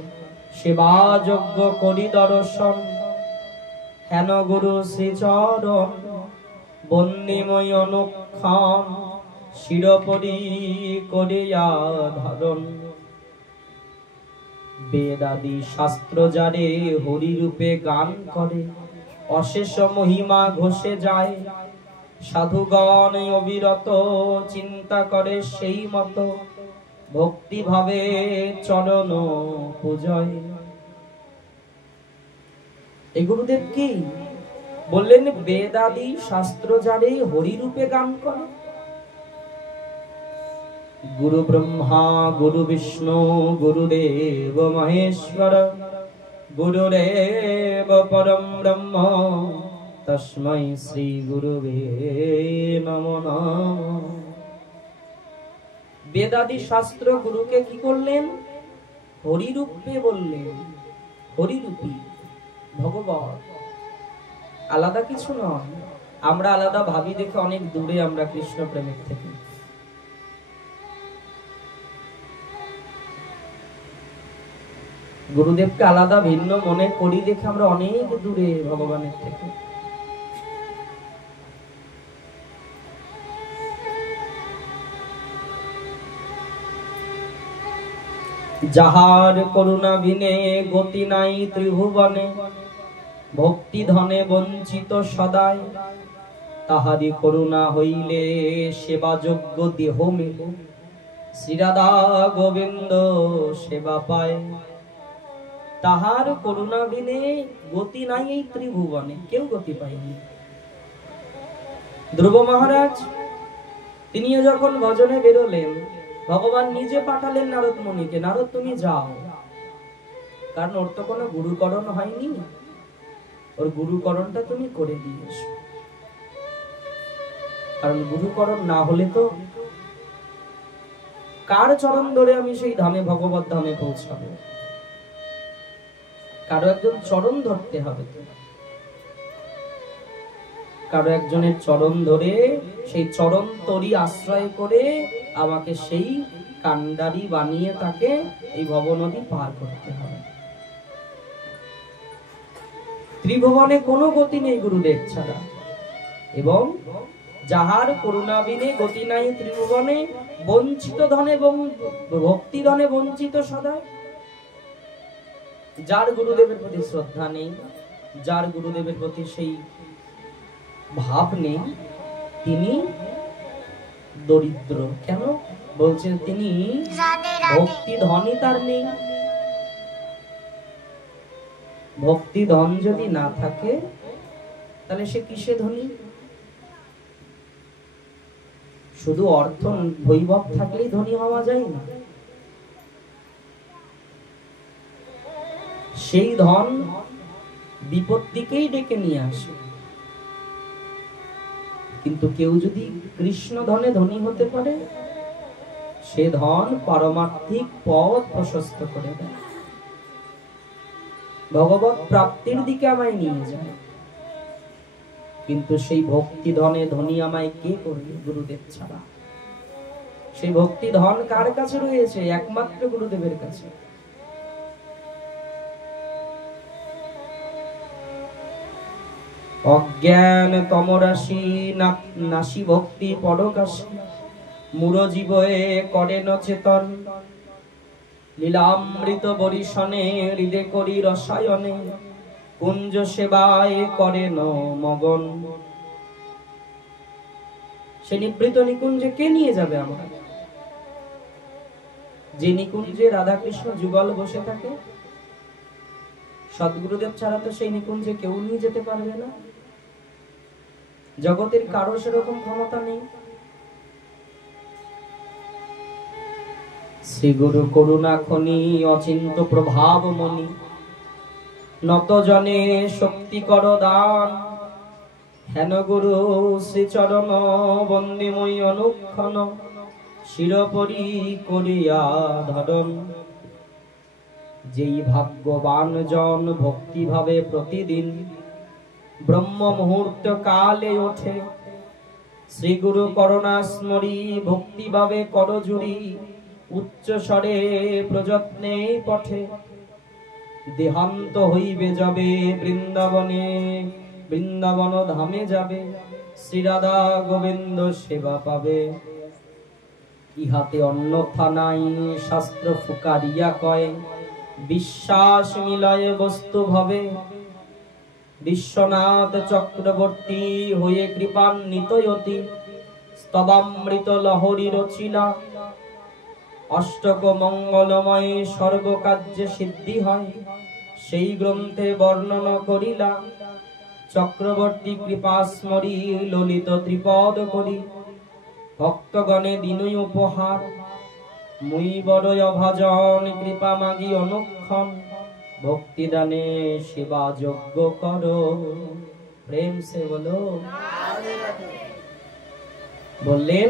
সেবা যজ্ঞ করি দর্শন, হেন গুরু শ্রীচরণ বন্দিময় অনুক্ষণ শিরোপরি করিয়া ধারণ। বেদাদি শাস্ত্র যারে হরিরূপে গান করে, অশেষ মহিমা ঘোষে যায়। সাধুগণ অবিরত চিন্তা করে সেই মতো, ভক্তি ভাবে চরণ পূজয়। এই গুরুদেব কি বললেন? বেদাদি শাস্ত্র যারে হরিরূপে গান করে। গুরু ব্রহ্মা গুরু বিষ্ণু গুরুদেব মহেশ্বর, গুরুরেব পরম ব্রহ্ম তস্मै শ্রী গুরুবে নমো নমঃ। বেদাদি শাস্ত্র গুরুকে কি করলেন? হরিরূপে বললেন। হরিরূপী ভগবৎ, আলাদা কিছু নয়। আমরা আলাদা ভাবি দেখে অনেক দূরে আমরা কৃষ্ণ প্রেমের থেকে। গুরুদেবকে আলাদা ভিন্ন মনে করি দেখে আমরা অনেক দূরে ভগবানের থেকে। যাহার করুণা বিনে গতি নাই ত্রিভুবনে, ভক্তি ধনে বঞ্চিত সদায়। তাহারি করুণা হইলে সেবা যোগ্য দেহ মেলে, শ্রীরাধা গোবিন্দ সেবা পায়। তাহার করুণা বিনে গতি নাই এই ত্রিভুবনে, কেউ গতি পায়নি। ধ্রুব মহারাজ তিনিও যখন ভজনে বেরোলেন, ভগবান নিজে পাঠালেন নারদ মুনিকে, নারদ তুমি যাও। কারণ ওর তো কোনো গুরুকরণ হয়নি, ওর গুরুকরণটা তুমি করে দিয়েছ। কারণ গুরুকরণ না হলে তো কার চরণ ধরে আমি সেই ধামে ভগবত ধামে পৌঁছাবো? কারো একজন চরণ ধরতে হবে তো, কারো একজনের চরণ ধরে সেই চরণ তরি আশ্রয় করে আমাকে সেই কান্ডারি বানিয়ে তাকে এই ভবনদী পার করতে হবে। ত্রিভুবনে কোনো গতি নেই গুরুদেব ছাড়া, এবং যাহার করুণা বিনে গতি নাই ত্রিভুবনে, বঞ্চিত ধনে এবং ভক্তি ধনে বঞ্চিত সদায়। যার গুরুদেবের প্রতি শ্রদ্ধা নেই, যার গুরুদেবের প্রতি সেই ভাব নেই, তিনি দরিদ্র। কেন বলছেন? তিনি ভক্তি ধনই তার নেই। ভক্তি ধন যদি না থাকে তাহলে সে কিসে ধনী? শুধু অর্থ বৈভব থাকলেই ধনী হওয়া যায় না। সেই ধন বিপত্তিকেই ডেকে নিয়ে আসে। কিন্তু কেউ যদি কৃষ্ণ ধনে ধনী হতে পারে, সে ধন পারমার্থিক পথ প্রশস্ত করে দেয়, ভগবত প্রাপ্তির দিকে আমায় নিয়ে যায়। কিন্তু সেই ভক্তি ধনে ধনী আমায় কে করবে? গুরুদেব ছাড়া। সেই ভক্তি ধন কার কাছে রয়েছে? একমাত্র গুরুদেবের কাছে। অজ্ঞান তমরাশি নাশি ভক্তি পরকাশি, মূঢ় জীবয়ে করে নচেতন। লীলামৃত বরিশনে হৃদে করি রসায়নে, কুঞ্জ সেবায় করে ন মগন। সে নিবৃত নিকুঞ্জে কে নিয়ে যাবে আমার? যে নিকুঞ্জে রাধা কৃষ্ণ যুগল বসে থাকে, সদ্গুরুদেব ছাড়া তো সেই নিকুঞ্জে কেউ নিয়ে যেতে পারবে না। জগতের কারো সেরকম ক্ষমতা নেই। শ্রী গুরু করুণা খনি অচিন্ত প্রভাব মনি, নত জনে শক্তি কর দান। হেন গুরু শ্রীচরণ বন্দিময় অনুক্ষণ, শিরোপরি করিয়া ধরণ। যেই ভাগ্যবান জন ভক্তি ভাবে প্রতিদিন, ব্রহ্ম মুহূর্ত কালে ওঠে। শ্রী গুরু করুণা স্মরি ভক্তি ভাবে করজুড়ি, উচ্চ স্বরে প্রযত্নে পঠে। দেহান্ত হইবে যাবে বৃন্দাবনে, বৃন্দাবন ধামে যাবে, শ্রীরাধা গোবিন্দ সেবা পাবে। ইহাতে অন্যথা নাই, শাস্ত্র ফুকারিয়া কয়, বিশ্বাস মিলয়ে বস্তু ভবে। বিশ্বনাথ চক্রবর্তী হয়ে কৃপান্বিত অতি, স্তবামৃত লহরী রচিলা। অষ্টক মঙ্গলময় সর্বকার্যে সিদ্ধি হয়, সেই গ্রন্থে বর্ণনা করিলা। চক্রবর্তী কৃপাস্মরী ললিত ত্রিপদ করি, ভক্তগণে দিনই উপহার। মুই বড় অভাজন কৃপা মাগি অনুক্ষণ, ভক্তিদানে সেবা যজ্ঞ করো। প্রেম সে বলো। বললেন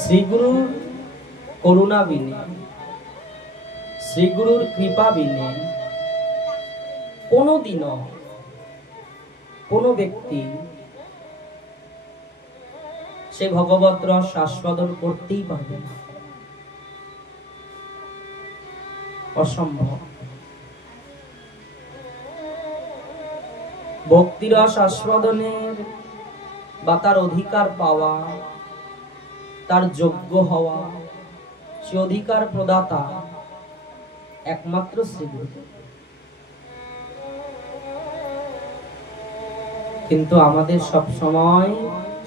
শ্রীগুরুর করুণা বিনে, শ্রীগুরুর কৃপা বিনে কোনদিনও কোন ব্যক্তি সে ভগবত রস আস্বাদন করতেই পারবে না, অসম্ভব। ভক্তিরস আস্বাদনের বা তার অধিকার পাওয়া, তার যোগ্য হওয়া, সে অধিকার প্রদাতা একমাত্র শ্রীগুরু। কিন্তু আমাদের সব সময়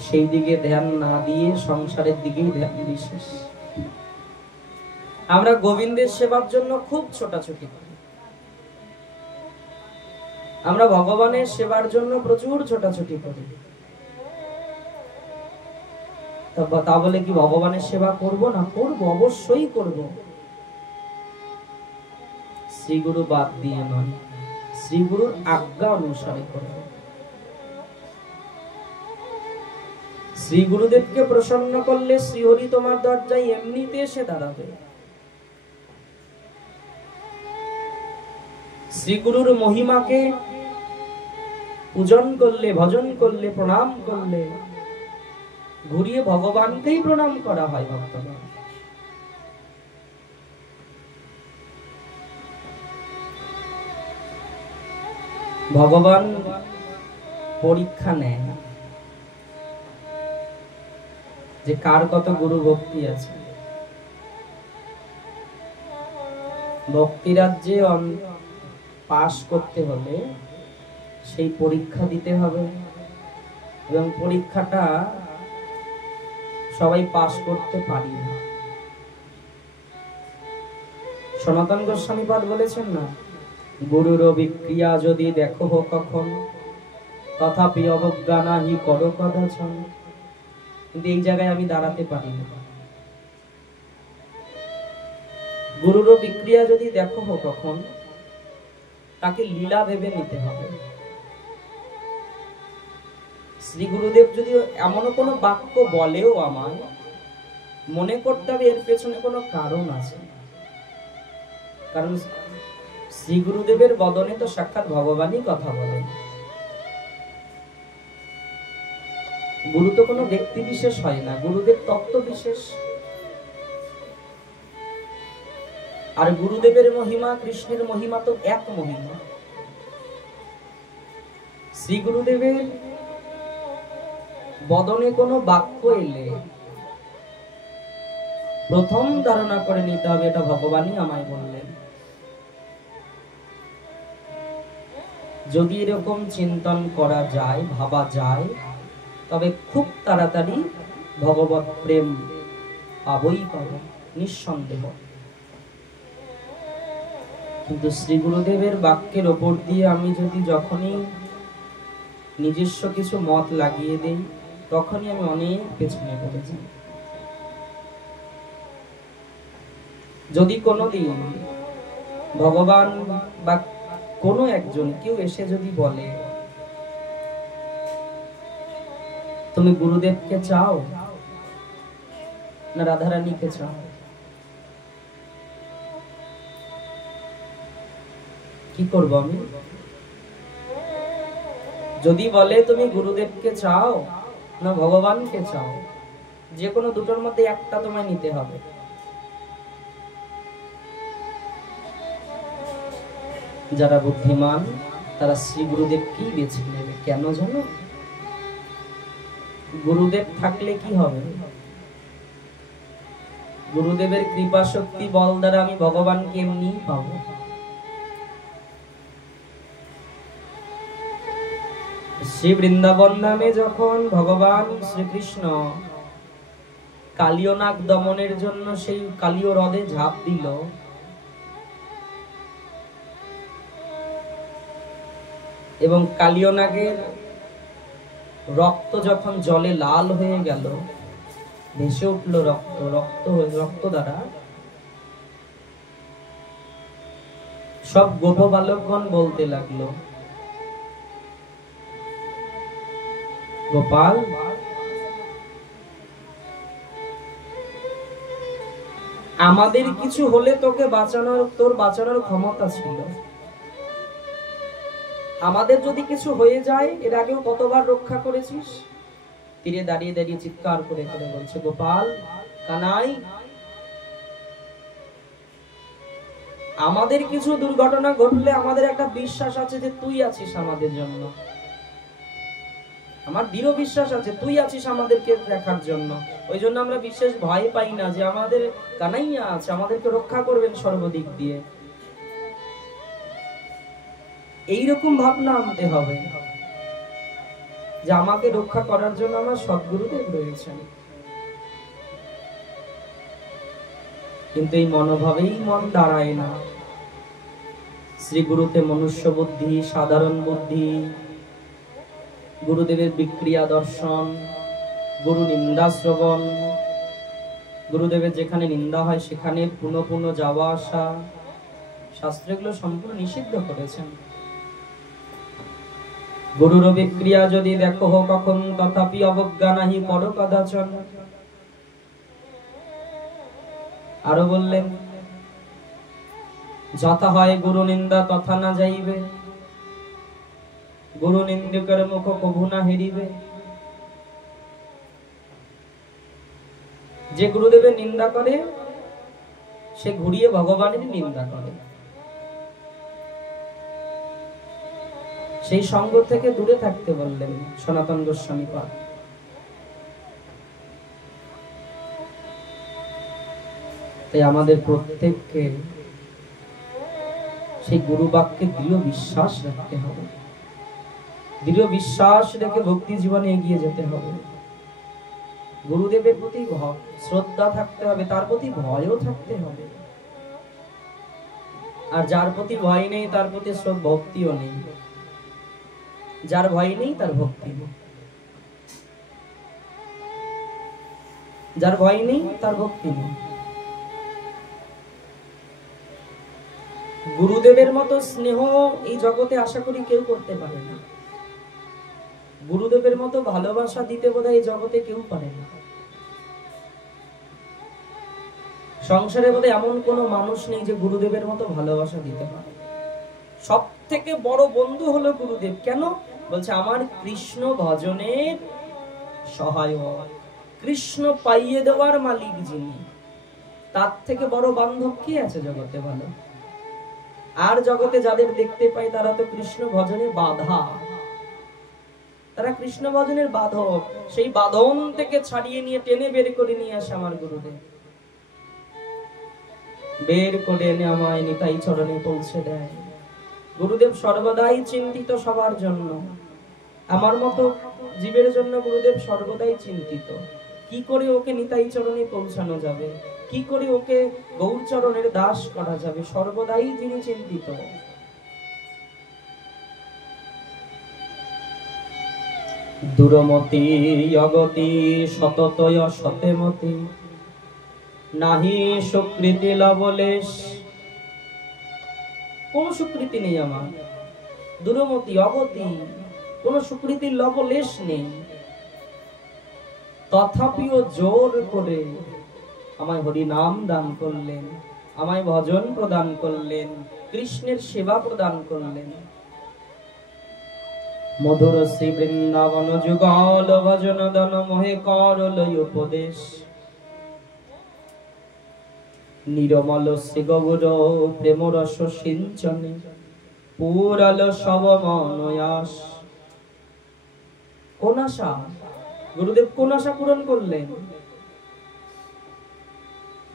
সেই দিকে ধ্যান না দিয়ে সংসারের দিকেই ধ্যান বিশেষ। আমরা গোবিন্দের সেবার জন্য খুব ছোটাছুটি করি, আমরা ভগবানের সেবার জন্য প্রচুর ছোটাছুটি করি। তা বলে কি ভগবানের সেবা করব না? করব, অবশ্যই করব। শ্রীগুরু বাদ দিয়ে নয়, শ্রীগুরুর আজ্ঞা অনুসারে করব। শ্রী গুরুদেবকে প্রসন্ন করলে শ্রীহরি তোমার দরজায় এমনিতে এসে দাঁড়াবে। শ্রীগুরুর মহিমাকে পূজন করলে, ভজন করলে, প্রণাম করলে ঘুরিয়ে ভগবানকেই প্রণাম করা হয়। ভক্তগণ, ভগবান পরীক্ষা নেয় যে কার কত গুরু ভক্তি আছে। ভক্তি রাজ্যে পাশ করতে হলে সেই পরীক্ষা দিতে হবে, এবং পরীক্ষাটা সবাই পাশ করতে পারি না। সনাতন গোস্বামী পাদ বলেছেন না, গুরুর বিক্রিয়া যদি দেখো কখন, তথাপি অবজ্ঞা নাহি করো কদাচন। কিন্তু এই জায়গায় আমি দাঁড়াতে পারি না। গুরুর বিক্রিয়া যদি দেখো কখন, তাকে লীলা ভেবে নিতে হবে। শ্রী গুরুদেব যদি এমন কোনো বাক্য বলেও আমায়, মনে করতে হবে এর পেছনে কোনো কারণ আছে। কারণ শ্রী গুরুদেবের বদনে তো সাক্ষাৎ ভগবানই কথা বলেন। গুরু তো কোনো ব্যক্তি বিশেষ হয় না, গুরুদেব তত্ত্ব বিশেষ। আর গুরুদেবের মহিমা, কৃষ্ণের মহিমা তো এক মহিমা। শ্রী গুরুদেবের বদনে কোনো বাক্য এলে প্রথম ধারণা করে নিতে হবে এটা ভগবানই আমায় বললেন। যদি এরকম চিন্তন করা যায়, ভাবা যায়, তবে খুব তাড়াতাড়ি ভগবত প্রেম পাবই পাবো, নিঃসন্দেহ। কিন্তু শ্রী গুরুদেবের বাক্যের ওপর দিয়ে আমি যদি যখনই নিজস্ব কিছু মত লাগিয়ে দেই, তখনই আমি অনেক পেছনে পড়ে যাই। যদি কোনোদিন ভগবান বা কোনো একজন কেউ এসে যদি বলে, তুমি গুরুদেবকে চাও না রাধারানীকে চাও, কি করব আমি? যদি বলে তুমি গুরুদেবকে চাও না ভগবানকে চাও, যে কোনো দুটোর মধ্যে একটা তোমায় নিতে হবে। যারা বুদ্ধিমান তারা শ্রী গুরুদেবকেই বেছে নেবে। কেন জানো? গুরুদেব থাকলে কি হবে? গুরুদেবের কৃপা শক্তি বল দ্বারা আমি ভগবানকে এমনি পাবো। শ্রী বৃন্দাবন নামে যখন ভগবান শ্রীকৃষ্ণ কালীয় নাগ দমনের জন্য সেই কালীয় হ্রদে ঝাঁপ দিল, এবং কালীয় নাগের রক্ত যখন জলে লাল হয়ে গেল, ভেসে উঠল রক্ত দ্বারা, সব গোপ বালকগণ বলতে লাগলো, গোপাল, আমাদের কিছু হলে তোকে বাঁচানোর, তোর বাঁচানোর ক্ষমতা ছিল। আমাদের যদি কিছু হয়ে যায়, এর আগেও কতবার রক্ষা করেছিস। তীরে দাঁড়িয়ে দাঁড়িয়ে চিৎকার করে করে বলছে, গোপাল, কানাই, আমাদের কিছু দুর্ঘটনা ঘটলে আমাদের একটা বিশ্বাস আছে যে তুই আছিস আমাদের জন্য। আমার দৃঢ় বিশ্বাস আছে তুই আছিস আমাদেরকে দেখার জন্য। ওই জন্য আমরা বিশেষ ভয় পাই না যে আমাদের কানাইয়া আছে, আমাদেরকে রক্ষা করবেন সর্বদিক দিয়ে। এইরকম ভাবনা আনতে হবে যে আমাকে রক্ষা করার জন্য আমার সদ্গুরুদেব রয়েছেন। কিন্তু এই মনোভাবেই মন দাঁড়ায় না। শ্রী গুরুতে মনুষ্য বুদ্ধি, সাধারণ বুদ্ধি, গুরুদেবের বিক্রিয়া দর্শন, গুরু নিন্দা শ্রবণ, গুরুদেবের যেখানে নিন্দা হয় সেখানে পুনঃ পুনঃ যাওয়া আসা, শাস্ত্রগুলো সম্পূর্ণ নিষিদ্ধ করেছেন। গুরুর বিক্রিয়া যদি দেখো কখন তথাপি অবজ্ঞা নাহি পর কদাচন। আরো বললেন, যথা হয় গুরু নিন্দা তথা না যাইবে, গুরু নিন্দুকের মুখ কভু না হেরিবে। যে গুরুদেবের নিন্দা করে সে ঘুরিয়ে ভগবানের নিন্দা করে। সেই সঙ্গ থেকে দূরে থাকতে বললেন সনাতন গোস্বামী পাদ। তাই আমাদের প্রত্যেককে সেই গুরু বাক্যে দৃঢ় বিশ্বাস রাখতে হবে, দৃঢ় বিশ্বাস রেখে ভক্তি জীবনে এগিয়ে যেতে হবে। গুরুদেবের প্রতি শ্রদ্ধা থাকতে হবে, তার প্রতি ভয়ও থাকতে হবে। আর যার প্রতি ভয় নেই তার প্রতি ভক্তিও নেই। যার ভয় নেই তার ভক্তি নেই, যার ভয় নেই তার ভক্তি নেই। গুরুদেবের মতো স্নেহ এই জগতে আশা করি কেউ করতে পারে না। গুরুদেবের মতো ভালোবাসা দিতে বোধহয় এই জগতে কেউ পারে না। সংসারে বোধহয় এমন কোন মানুষ নেই যে গুরুদেবের মতো ভালোবাসা দিতে পারে। সব থেকে বড় বন্ধু হলো গুরুদেব। কেন? বলছে আমার কৃষ্ণ ভজনের সহায়, কৃষ্ণ পাইয়ে দেওয়ার মালিক যিনি, তার থেকে বড় বান্ধব কি আছে জগতে ভালো? আর জগতে যাদের দেখতে পাই তারা তো কৃষ্ণ ভজনে বাধা, তারা কৃষ্ণ ভজনের বাধক। সেই বাঁধন থেকে ছাড়িয়ে নিয়ে টেনে বের করে নিয়ে আসে আমার গুরুদেব, বের করে এনে আমায় নিতাই চরণে পৌঁছে দেয়। গুরুদেব সর্বদাই চিন্তিত সবার জন্য। আমার মতো জীবের জন্য গুরুদেব সর্বদাই চিন্তিত। কি করে ওকে নিতাই চরণে পৌঁছানো যাবে, কি করে ওকে গৌর চরণের দাস করা যাবে, সর্বদাই তিনি চিন্তিত। দূরমতি অগতি সততয় সতেমতি, নাহি সুকৃতি লবলেশ। কোন সুকৃতি নেই আমার, দূরমতি অগতি, কোন সুকৃতির লবলেশ নেই। তথাপিও জোর করে আমায় হরি নাম দান করলেন, আমায় ভজন প্রদান করলেন, কৃষ্ণের সেবা প্রদান করলেন। মধুর শ্রী বৃন্দাবন যুগল ভজন দন মোহে করল উপদেশ। নিরমল শ্রী গৌর প্রেম রস সিঞ্চনে, পুরালো সব মনয়াস। কোন আশা? গুরুদেব কোন আশা পূরণ করলেন?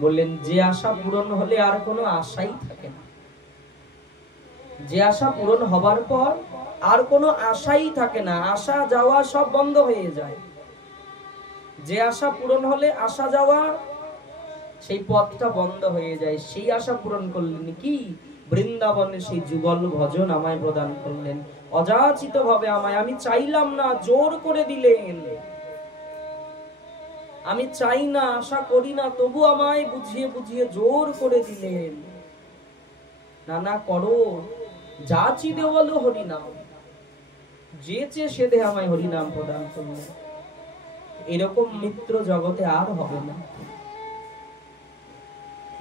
বললেন যে আশা পূরণ হলে আর কোনো আশাই থাকে না। যে আশা পূরণ হবার পর আর কোনো আশাই থাকে না, আসা যাওয়া সব বন্ধ হয়ে যায়। যে আশা পূরণ হলে আসা যাওয়া সেই পথটা বন্ধ হয়ে যায়, সেই আশা পূরণ করলেন কি? বৃন্দাবনে সেই যুগল ভজন আমায় প্রদান করলেন অযাচিত ভাবে আমায়। আমি চাইলাম না, জোর করে দিলেন। আমি চাই না, আশা করি না, তবু আমায় বুঝিয়ে বুঝিয়ে জোর করে দিলেন। নানা করো, যাচি দেওয়ালো হরিনাম, যে চেয়ে সে দেহ আমায় হরিনাম প্রদান করলেন। এরকম মিত্র জগতে আর হবে না।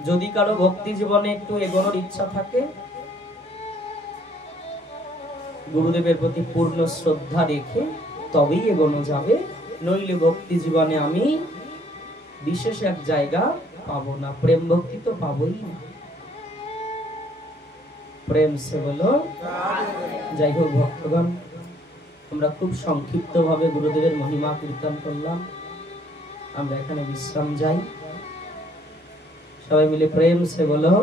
যদি কারো ভক্তি জীবনে একটু এগোনোর ইচ্ছা থাকে, গুরুদেবের প্রতি পূর্ণ শ্রদ্ধা রেখে তবেই এগোনো যাবে, নইলে ভক্তি জীবনে আমি বিশেষ এক জায়গা পাবো না। প্রেম ভক্তি তো পাবোই না। প্রেম সে বলো। যাই হোক ভক্তগণ, আমরা খুব সংক্ষিপ্ত ভাবে গুরুদেবের মহিমা কীর্তন করলাম। আমরা এখানে বিশ্রাম যাই। সবাই মিলে প্রেম সে বলো।